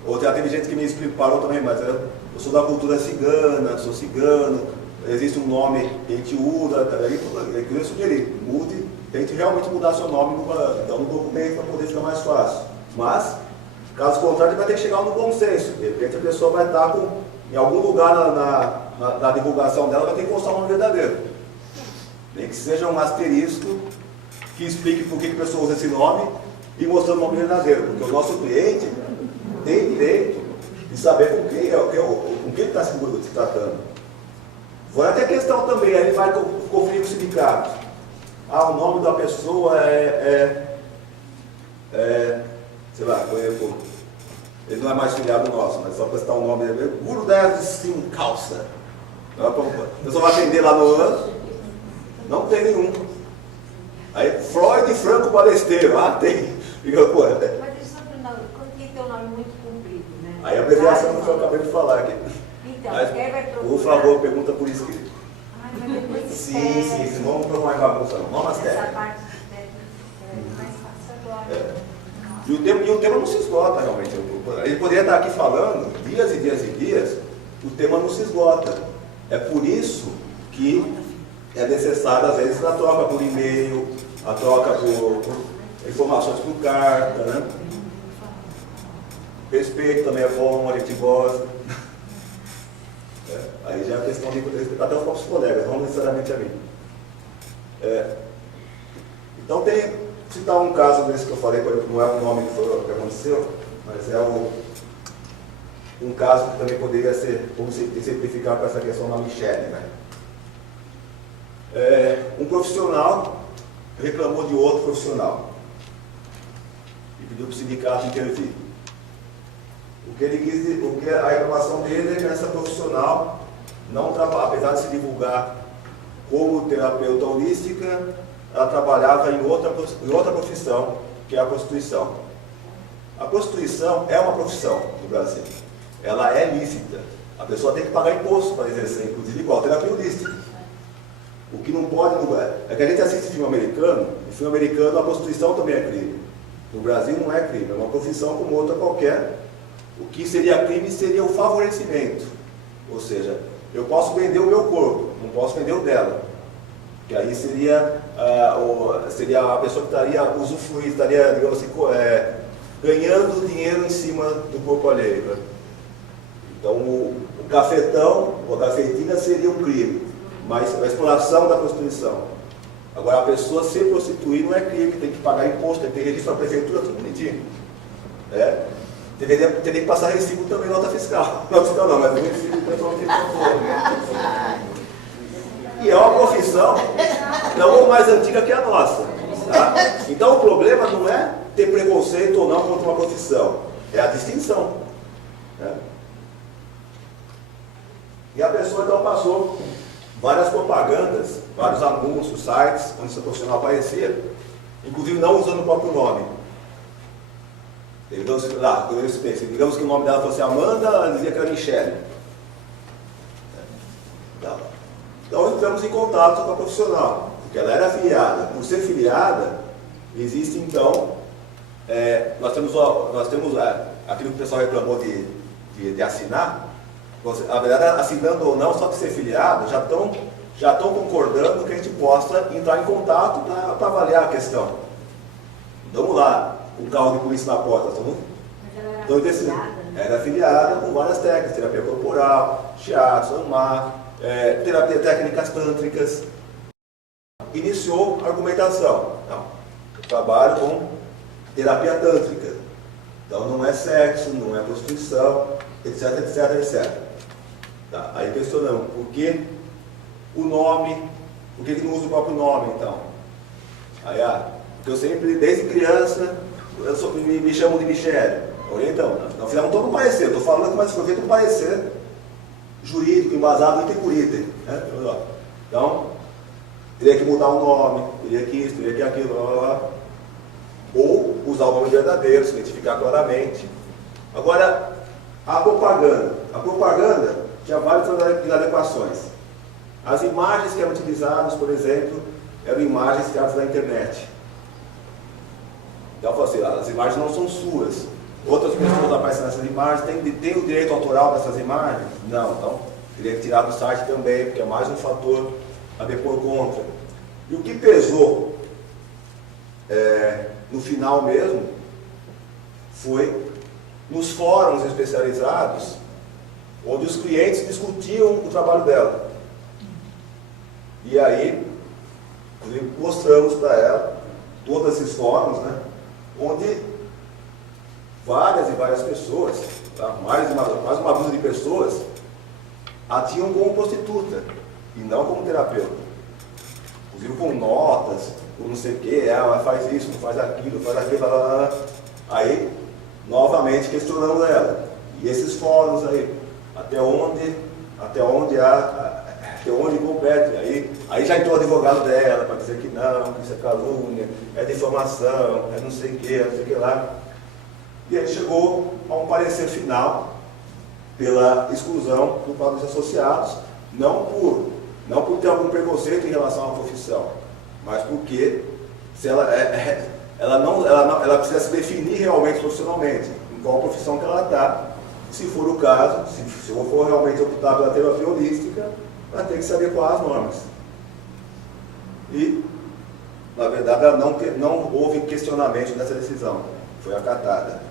ou já teve gente que me parou também, mas eu sou da cultura cigana, sou cigano, existe um nome que a gente usa, eu queria sugerir, mude, tente realmente mudar seu nome no documento para poder ficar mais fácil. Mas, caso contrário, vai ter que chegar no bom senso. De repente a pessoa vai estar em algum lugar na divulgação dela, vai ter que constar o nome verdadeiro. Nem que seja um asterisco que explique por que a pessoa usa esse nome e mostrando o nome verdadeiro. Porque o nosso cliente tem direito de saber com quem ele está se tratando. Fora até a questão também, aí ele vai conferir com o sindicato. O nome da pessoa sei lá, ele não é mais filiado nosso, mas só para citar o nome dele, Gurudev Singh Khalsa. Eu só vai atender lá no ano, não tem nenhum. Aí Freud Franco Balesteiro, tem. Fica, pô, mas deixa eu só perguntar, quando tem teu nome muito comprido, né? Aí a abreviação que eu acabei de falar aqui. Então, mas, quem vai procurar? por favor, pergunta por escrito. Mas depois Sim, vamos procurar mais bagunça não. Vamos às essa técnicas. parte é mais fácil agora. E o tema não se esgota realmente. Ele poderia estar aqui falando dias e dias e dias, o tema não se esgota. É por isso que é necessário, às vezes, a troca por e-mail, a troca informações por carta, né? Respeito também é bom, a gente gosta. Aí já é questão de respeitar até os próprios colegas, não necessariamente a mim. Então tem, citar um caso desse que eu falei, por exemplo, não é o nome que aconteceu, mas é um caso que também poderia ser, como se exemplificar com essa questão da Michelle, né? Um profissional reclamou de outro profissional e pediu para o sindicato intervir. A reclamação dele é que essa profissional não trabalha, apesar de se divulgar como terapeuta holística, ela trabalhava em outra profissão, que é a prostituição. A prostituição é uma profissão no Brasil. Ela é lícita. A pessoa tem que pagar imposto para exercer, inclusive igual terapia holística. O que não pode é que a gente assiste filme americano, e filme americano a prostituição também é crime. No Brasil não é crime, é uma profissão como outra qualquer. O que seria crime seria o favorecimento. Ou seja, eu posso vender o meu corpo, não posso vender o dela. Que aí seria a pessoa que estaria usufruindo, estaria, digamos assim, ganhando dinheiro em cima do corpo alheio. Né? Então o cafetão, ou a cafetina seria um crime, mas a exploração da prostituição. Agora a pessoa se prostituir não é crime, tem que pagar imposto, tem que ter registro na prefeitura, tudo bonitinho. Teria que passar recibo também, nota fiscal. Nota fiscal não, mas o recibo pessoal. E é uma profissão não mais antiga que a nossa. Tá? Então o problema não é ter preconceito ou não contra uma profissão, é a distinção. Né? E a pessoa então passou várias propagandas, vários anúncios, sites, onde esse profissional aparecia, inclusive não usando o próprio nome. Digamos que o nome dela fosse Amanda, ela dizia que era Michelle. Então entramos em contato com a profissional, porque ela era filiada. Por ser filiada, existe então, nós temos aquilo que o pessoal reclamou de assinar. Na verdade, assinando ou não, só de ser filiado, já estão concordando que a gente possa entrar em contato para avaliar a questão. Então, vamos lá, um carro de polícia na porta. Era afiliada com várias técnicas, terapia corporal, shiatsu, Anmar, terapia técnicas tântricas. Iniciou a argumentação. Não, eu trabalho com terapia tântrica. Então não é sexo, não é prostituição, etc, etc, etc. Tá, aí questionamos, por que o nome, por que não usa o próprio nome então? Aí, porque eu sempre, desde criança, me chamam de Michelle. Então, nós fizemos todo um parecer, estou falando, mas foi feito um parecer jurídico, embasado item por item. Né? Então, teria que mudar o nome, teria que isso, teria que aquilo, blá, blá, blá. Ou usar o nome verdadeiro, se identificar claramente. Agora, a propaganda tinha várias inadequações. As imagens que eram utilizadas, por exemplo, eram imagens tiradas da internet. Então, eu falei assim, as imagens não são suas. Outras pessoas aparecem nessas imagens, tem o direito autoral dessas imagens? Não, então teria que tirar do site também, porque é mais um fator a depor contra. E o que pesou no final mesmo foi nos fóruns especializados, onde os clientes discutiam o trabalho dela. E aí, mostramos para ela todos esses fóruns, né, onde várias e várias pessoas, tá? mais uma dúzia de pessoas, a tinham como prostituta e não como terapeuta. Inclusive com notas, com não sei o que, ela faz isso, não faz aquilo, blá, blá, blá. Aí, novamente questionando ela. E esses fóruns aí, até onde compete? Aí já entrou o advogado dela para dizer que não, que isso é calúnia, é difamação, é não sei o que, não sei o que lá. E aí chegou a um parecer final pela exclusão do quadro dos associados, não por ter algum preconceito em relação à profissão, mas porque se ela precisa se definir realmente profissionalmente, em qual profissão que ela está. Se for o caso, se eu for realmente optar pela terapia holística, vai ter que se adequar às normas. E na verdade, ela não houve questionamento dessa decisão, foi acatada.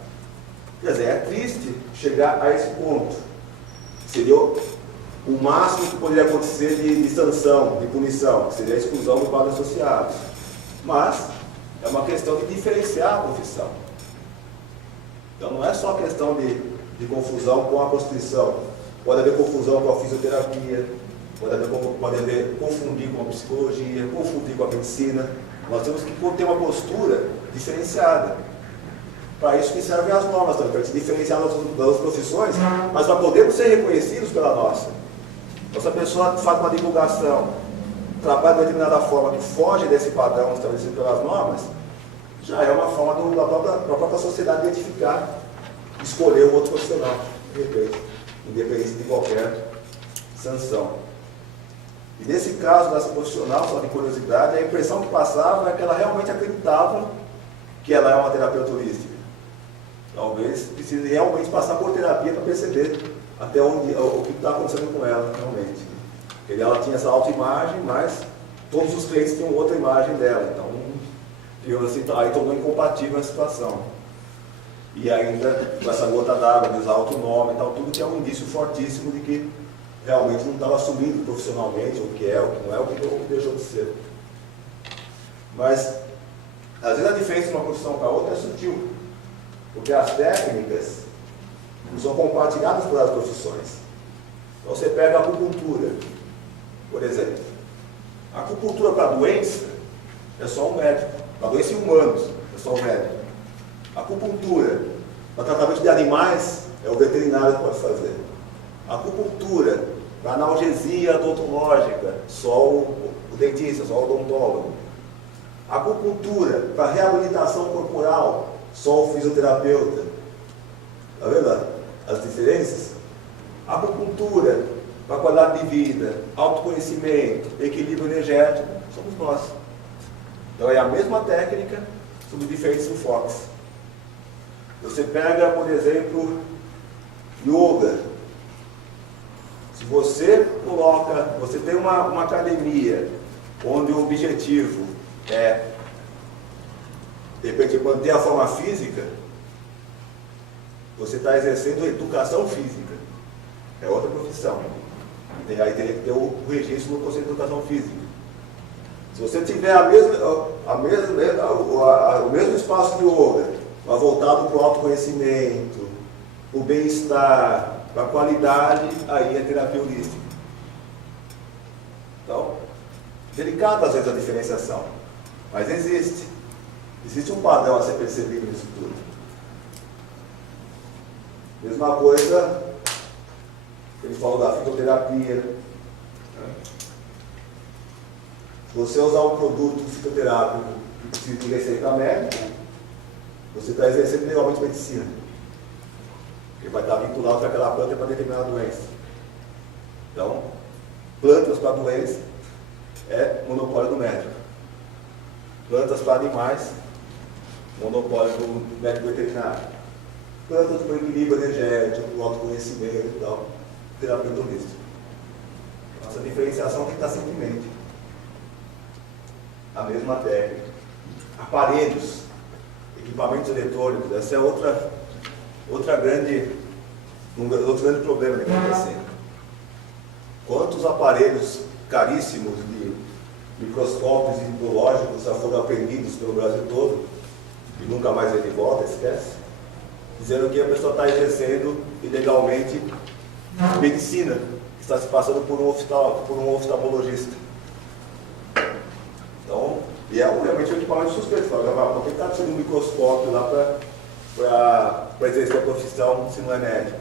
Quer dizer, é triste chegar a esse ponto. Seria o máximo que poderia acontecer de sanção, de punição, que seria a exclusão do quadro associado. Mas é uma questão de diferenciar a profissão. Então não é só questão de confusão com a Constituição. Pode haver confusão com a fisioterapia, pode haver confundir com a psicologia, confundir com a medicina. Nós temos que ter uma postura diferenciada. Para isso que servem as normas também, para se diferenciar das outras profissões, mas para podermos ser reconhecidos pela nossa. Então, se a pessoa faz uma divulgação, trabalha de determinada forma que foge desse padrão estabelecido pelas normas, já é uma forma da própria sociedade identificar, escolher um outro profissional, de repente, independente de qualquer sanção. E nesse caso dessa profissional, só de curiosidade, a impressão que passava é que ela realmente acreditava que ela é uma terapeuta holística. Talvez precise realmente passar por terapia para perceber até onde, o que está acontecendo com ela, realmente. Porque ela tinha essa autoimagem, mas todos os clientes tinham outra imagem dela. Então, assim, aí tornou incompatível a situação. E ainda com essa gota d'água, de usar outro nome e tal, tudo que é um indício fortíssimo de que realmente não estava assumindo profissionalmente o que é, o que não é, o que deixou de ser. Mas, às vezes a diferença de uma profissão para a outra é sutil, porque as técnicas são compartilhadas pelas profissões. Então você pega a acupuntura, por exemplo. A acupuntura para doença é só um médico, para doença em humanos é só um médico. A acupuntura para tratamento de animais é o veterinário que pode fazer. A acupuntura para analgesia odontológica, só o dentista, só o odontólogo. A acupuntura para reabilitação corporal, só o fisioterapeuta. Está vendo as diferenças? A acupuntura para qualidade de vida, autoconhecimento, equilíbrio energético, somos nós. Então é a mesma técnica, sob diferentes enfoques. Você pega, por exemplo, yoga. Se você você tem uma academia onde o objetivo é, de repente, manter a forma física, você está exercendo educação física. É outra profissão. Aí teria que ter o registro no Conselho de Educação Física. Se você tiver o mesmo espaço de yoga, mas voltado para o autoconhecimento, para o bem-estar, para a qualidade, aí é terapia holística. Então, delicado às vezes a diferenciação, mas existe. Existe um padrão a ser percebido nisso tudo. Mesma coisa, ele falou da fitoterapia. Se você usar um produto fitoterápico que precisa de receita médica, você está exercendo legalmente medicina. Ele vai estar vinculado para aquela planta para determinada doença. Então, plantas para doença é monopólio do médico. Plantas para animais, monopólio do médico veterinário. Plantas para equilíbrio energético, para o autoconhecimento e tal, terapeuta holística. Nossa diferenciação tem que estar sempre em mente. A mesma técnica. Aparelhos, equipamentos eletrônicos, essa é outro grande problema que está acontecendo. Quantos aparelhos caríssimos de microscópios hidrológicos já foram apreendidos pelo Brasil todo e nunca mais ele volta, esquece, dizendo que a pessoa está exercendo ilegalmente medicina, que está se passando por um oftalmologista. Então, e é realmente um equipamento suspeito. Por que está precisando de um microscópio lá para exercer a profissão se não é médico?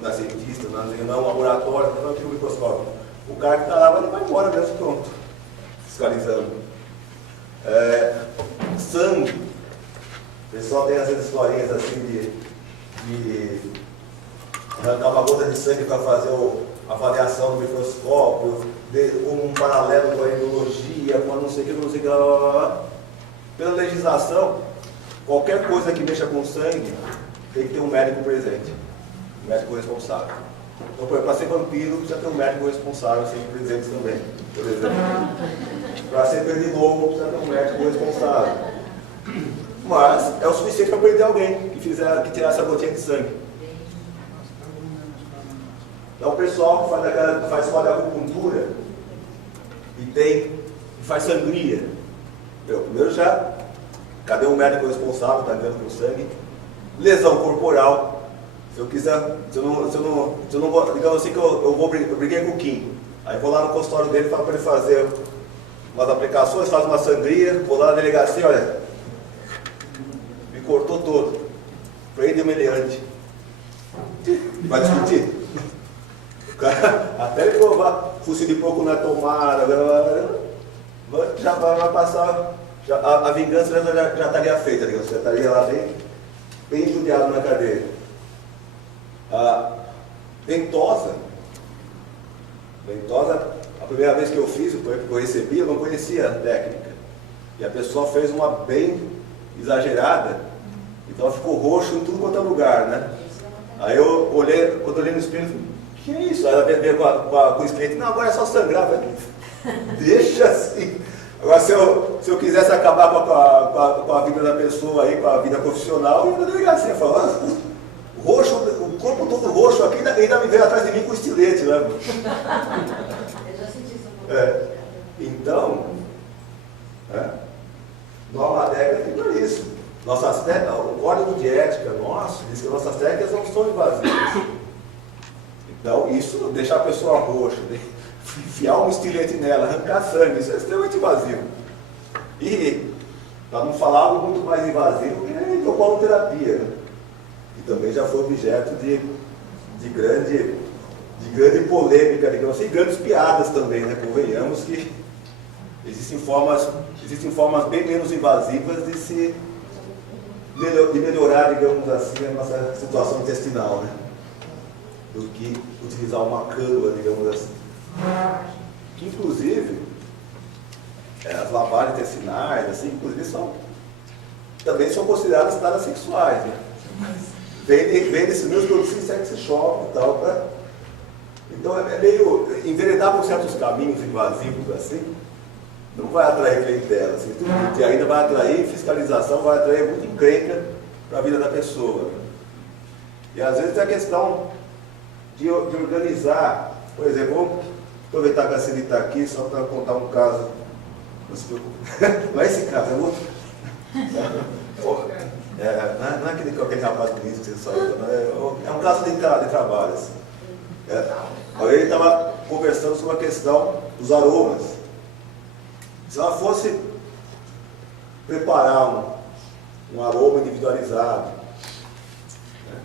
Não é cientista, não é um laboratório, não é um microscópio. O cara que está lá vai embora mesmo, pronto, fiscalizando. Sangue. O pessoal tem essas historinhas assim de arrancar uma gota de sangue para fazer a avaliação do microscópio, um paralelo com a endologia, com a não sei o que, blá, blá, blá. Pela legislação, qualquer coisa que mexa com sangue tem que ter um médico presente, um médico responsável. Então, para ser vampiro, precisa ter um médico responsável, sempre presente também, por exemplo. Para ser de novo, precisa ter um médico responsável. Mas é o suficiente para perder alguém que tirar essa gotinha de sangue. Então o pessoal que faz só da acupuntura e faz sangria. Primeiro já, cadê o médico responsável, está entrando com sangue? Lesão corporal. Se eu não vou, digamos assim que eu briguei com o Kim. Aí vou lá no consultório dele e falo para ele fazer umas aplicações, faz uma sangria, vou lá na delegacia, olha, me cortou todo. Freio humilhante. Vai discutir? O cara, até ele provar, fuzil de pouco na tomada, já vai passar, a vingança já estaria feita, digamos, já estaria lá bem judiado na cadeia. A ventosa, a primeira vez que eu fiz, que eu recebi, eu não conhecia a técnica. E a pessoa fez uma bem exagerada, então ficou roxo em tudo quanto é lugar, né? Aí eu olhei, quando eu olhei no espelho, que é isso? Aí ela veio com o esqueleto, não, agora é só sangrar, deixa assim. Agora se eu quisesse acabar com a vida da pessoa aí, com a vida profissional, eu ia na delegacia, falando, roxo, o corpo todo roxo aqui, ainda me veio atrás de mim com estilete, né? Eu já senti isso um pouco. Então, norma técnica é isso. Nossas técnicas, o código de ética nosso diz que nossas técnicas não são invasivas. Então, isso, deixar a pessoa roxa, enfiar um estilete nela, arrancar sangue, isso é extremamente invasivo. E, para não falar algo muito mais invasivo, que é a hidrocoloterapia, né? Que também já foi objeto de grande polêmica, digamos assim, grandes piadas também, né? Convenhamos que existem formas bem menos invasivas de melhorar, digamos assim, a nossa situação intestinal, né? Do que utilizar uma cânula, digamos assim. Que inclusive, as lavagens intestinais, assim, inclusive também são consideradas taras sexuais, né? Vem desses meus produtos em sex shop e tal, então é meio enveredar por certos caminhos invasivos assim, não vai atrair clientela, assim, e ainda vai atrair fiscalização, vai atrair muita encrenca para a vida da pessoa. E às vezes é a questão de organizar, por exemplo, vamos aproveitar que a Cine está aqui só para contar um caso, não se preocupe, não é esse caso, é outro. Não é aquele rapaz bonito que você saiu, é um caso de trabalho. Assim. Aí ele estava conversando sobre a questão dos aromas. Se ela fosse preparar um aroma individualizado, né,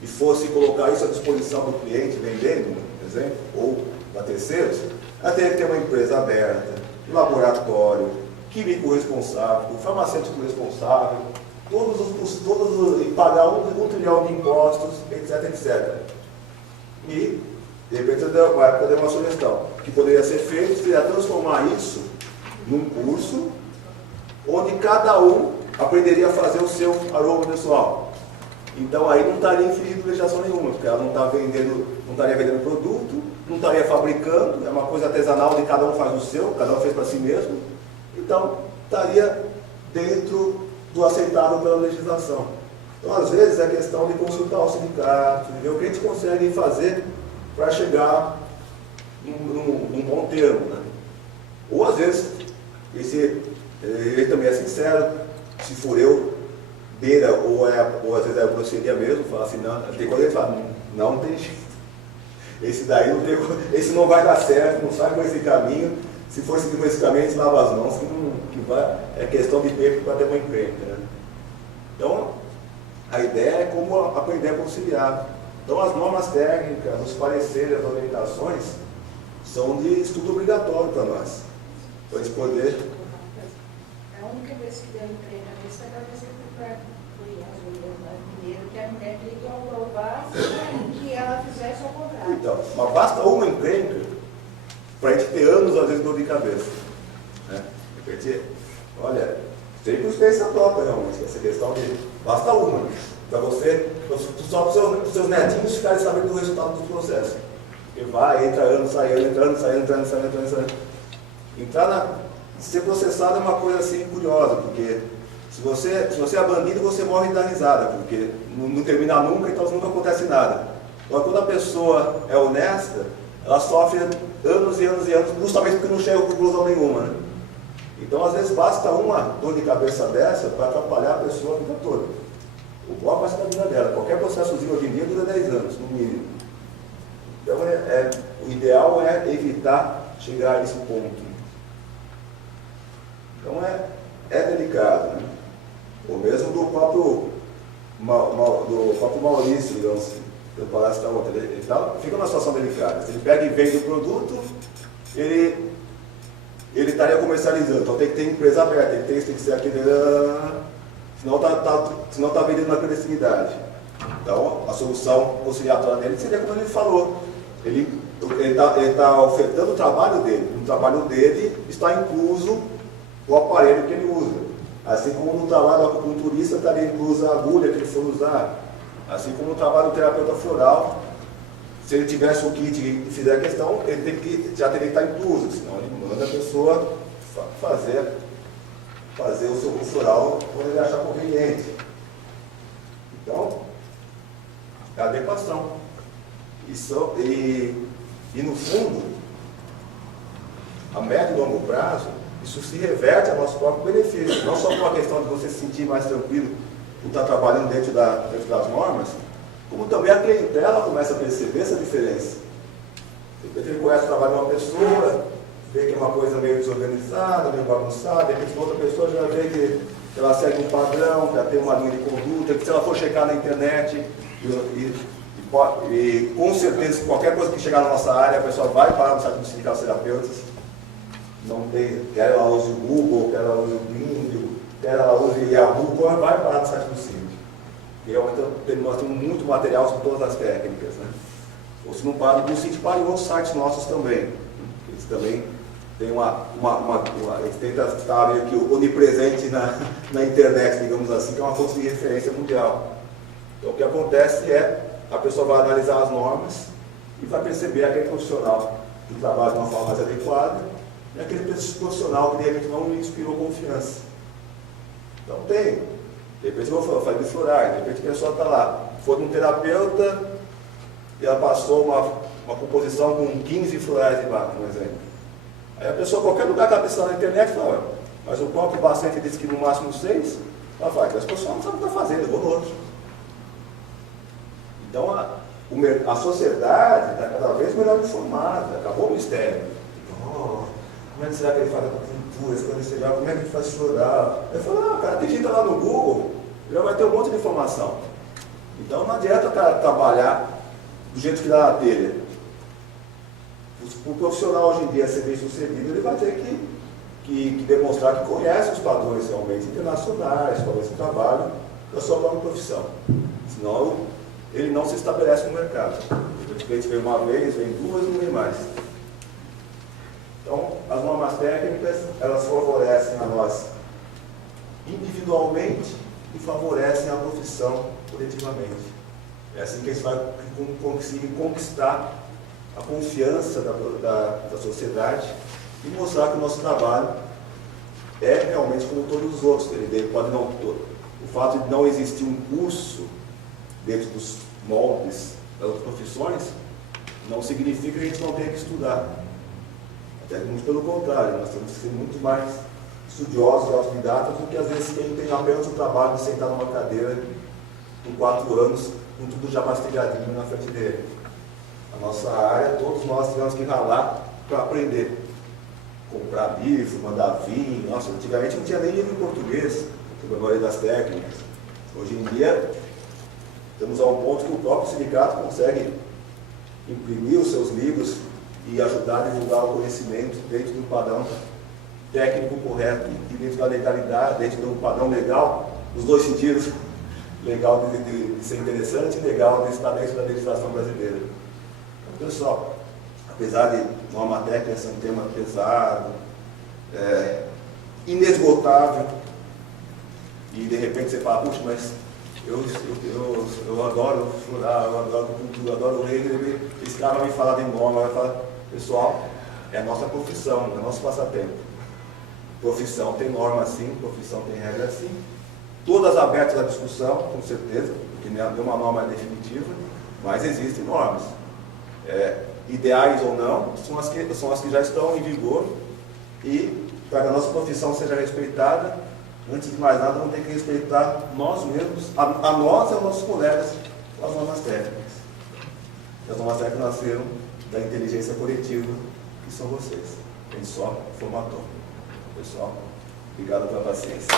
e fosse colocar isso à disposição do cliente, vendendo, por exemplo, ou para terceiros, ela teria que ter uma empresa aberta, um laboratório, químico responsável, farmacêutico responsável, e pagar um trilhão de impostos, etc, etc. E, de repente, vai poder uma sugestão que poderia ser feita, seria transformar isso num curso onde cada um aprenderia a fazer o seu aroma pessoal. Então aí não estaria infringindo legislação nenhuma, porque ela não estaria vendendo produto, não estaria fabricando, é uma coisa artesanal de cada um faz o seu, cada um fez para si mesmo, então estaria dentro do aceitável pela legislação. Então às vezes é questão de consultar o sindicato, de ver o que a gente consegue fazer para chegar num bom termo, né? Ou às vezes, ele também é sincero, se for eu, beira, ou às vezes é a grosseria mesmo, fala assim, não, tem coisa que ele fala, não tem jeito. Esse daí não tem, esse não vai dar certo, não sai com esse caminho, se for seguir com esse caminho, a gente lava as mãos, é questão de tempo para ter uma encrenca, né? Então, a ideia é como aprender a conciliar. Então, as normas técnicas, os pareceres, as orientações, são de estudo obrigatório para nós. Para a gente poder... A única vez que deu encrenca nisso foi da vez que foi a Juliana Mineiro, que a mulher queria aprovar que ela fizesse ao contrário. Então, mas basta uma encrenca para a gente ter anos, às vezes, dor de cabeça. Né? Olha, tem por experiência própria, realmente, essa questão de basta uma, para você, só para os seus netinhos ficarem sabendo do resultado do processo. E vai, entra ano, sai ano, entra ano, sai ano, entra ano, sai ano, entra ano, sai ano. Entrar ser processado é uma coisa assim curiosa, porque se você é bandido, você morre de dar risada, porque não termina nunca, então nunca acontece nada. Agora, quando a pessoa é honesta, ela sofre anos e anos e anos, justamente porque não chega a conclusão nenhuma, né? Então, às vezes, basta uma dor de cabeça dessa para atrapalhar a pessoa a vida toda. O bloco vai ser da vida dela. Qualquer processozinho hoje em dia dura 10 anos, no mínimo. Então, o ideal é evitar chegar a esse ponto. Então, é delicado, né? O mesmo do próprio Maurício, digamos assim, do Palácio da Outra. Ele fica numa situação delicada. Se ele pega e vende o produto, ele estaria comercializando. Então tem que ter empresa aberta, tem que ser aquele... Senão está vendendo na clandestinidade. Então, a solução conciliatória dele seria como ele falou. Ele está ofertando o trabalho dele. No trabalho dele está incluso o aparelho que ele usa. Assim como no trabalho do acupunturista estaria inclusa a agulha que ele for usar. Assim como no trabalho do terapeuta floral, se ele tivesse o kit e fizer a questão, ele já teria que estar incluso, senão ele manda a pessoa fazer o seu floral quando ele achar conveniente. Então, é a adequação. E no fundo, a médio e longo prazo, isso se reverte a nosso próprio benefício. Não só por uma questão de você se sentir mais tranquilo por estar trabalhando dentro das normas, como também a clientela começa a perceber essa diferença. De repente ele conhece o trabalho de uma pessoa, vê que é uma coisa meio desorganizada, meio bagunçada, de repente outra pessoa já vê que ela segue um padrão, já tem uma linha de conduta, que se ela for checar na internet, e com certeza qualquer coisa que chegar na nossa área, a pessoa vai parar no site dos sindicatos terapeutas. Não tem, quer ela use o Google, quer ela use o Bing, quer ela use o Yahoo, vai parar no site do síndico. E realmente nós temos muito material sobre todas as técnicas, né? Ou se não para do sítio, para em outros sites nossos também. Eles também têm eles tentam estar meio que onipresente na internet, digamos assim, que é uma fonte de referência mundial. Então o que acontece é, a pessoa vai analisar as normas e vai perceber aquele profissional que trabalha de uma forma mais adequada e aquele profissional que de repente não lhe inspirou confiança. Então de repente eu vou fazer de florais, de repente a pessoa está lá, foi num terapeuta e ela passou uma composição com 15 florais embaixo, por exemplo. Aí a pessoa, qualquer lugar que ela precisa na internet, fala, mas o próprio paciente disse que no máximo 6, ela fala, que as pessoas não sabem o que está fazendo, eu vou no outro. Então a sociedade está cada vez melhor informada, acabou o mistério. Como é que será que ele faz a acupuntura? Como é que ele faz floral? Eu falo, cara, digita lá no Google, já vai ter um monte de informação. Então não adianta o cara trabalhar do jeito que dá na telha. O profissional hoje em dia ser bem sucedido, ele vai ter que demonstrar que conhece os padrões realmente internacionais, padrões de trabalho da sua própria profissão. Senão ele não se estabelece no mercado. O cliente vem uma vez, vem duas, não vem mais. Então, as normas técnicas, elas favorecem a nós individualmente e favorecem a profissão coletivamente. É assim que a gente vai conseguir conquistar a confiança da sociedade e mostrar que o nosso trabalho é realmente como todos os outros. O fato de não existir um curso dentro dos moldes das outras profissões não significa que a gente não tenha que estudar. Até muito pelo contrário, nós temos que ser muito mais estudiosos e autodidatas do que às vezes quem tem apenas o trabalho de sentar numa cadeira por 4 anos com tudo já mastigadinho na frente dele. A nossa área, todos nós tivemos que ralar para aprender. Comprar livro, mandar vir. Nossa, antigamente não tinha nem livro em português, sobre a maioria das técnicas. Hoje em dia, estamos a um ponto que o próprio sindicato consegue imprimir os seus livros e ajudar a divulgar o conhecimento dentro do padrão técnico correto e dentro da legalidade, dentro do padrão legal, nos dois sentidos, legal de ser interessante e legal de estar dentro da legislação brasileira. Então, pessoal, apesar de norma técnica ser um tema pesado, inesgotável, e de repente você fala, puxa, mas eu adoro florar, eu adoro cultura, eu adoro ler, esse cara vai me falar de norma, vai falar, pessoal, é a nossa profissão, é o nosso passatempo. Profissão tem norma sim, profissão tem regra sim. Todas abertas à discussão, com certeza, porque nenhuma norma é definitiva, mas existem normas. Ideais ou não, são as que já estão em vigor, e para que a nossa profissão seja respeitada, antes de mais nada, vamos ter que respeitar nós mesmos, a nós e aos nossos colegas, com as normas técnicas. As normas técnicas nasceram da inteligência coletiva, que são vocês. A gente só formatou. Pessoal, obrigado pela paciência.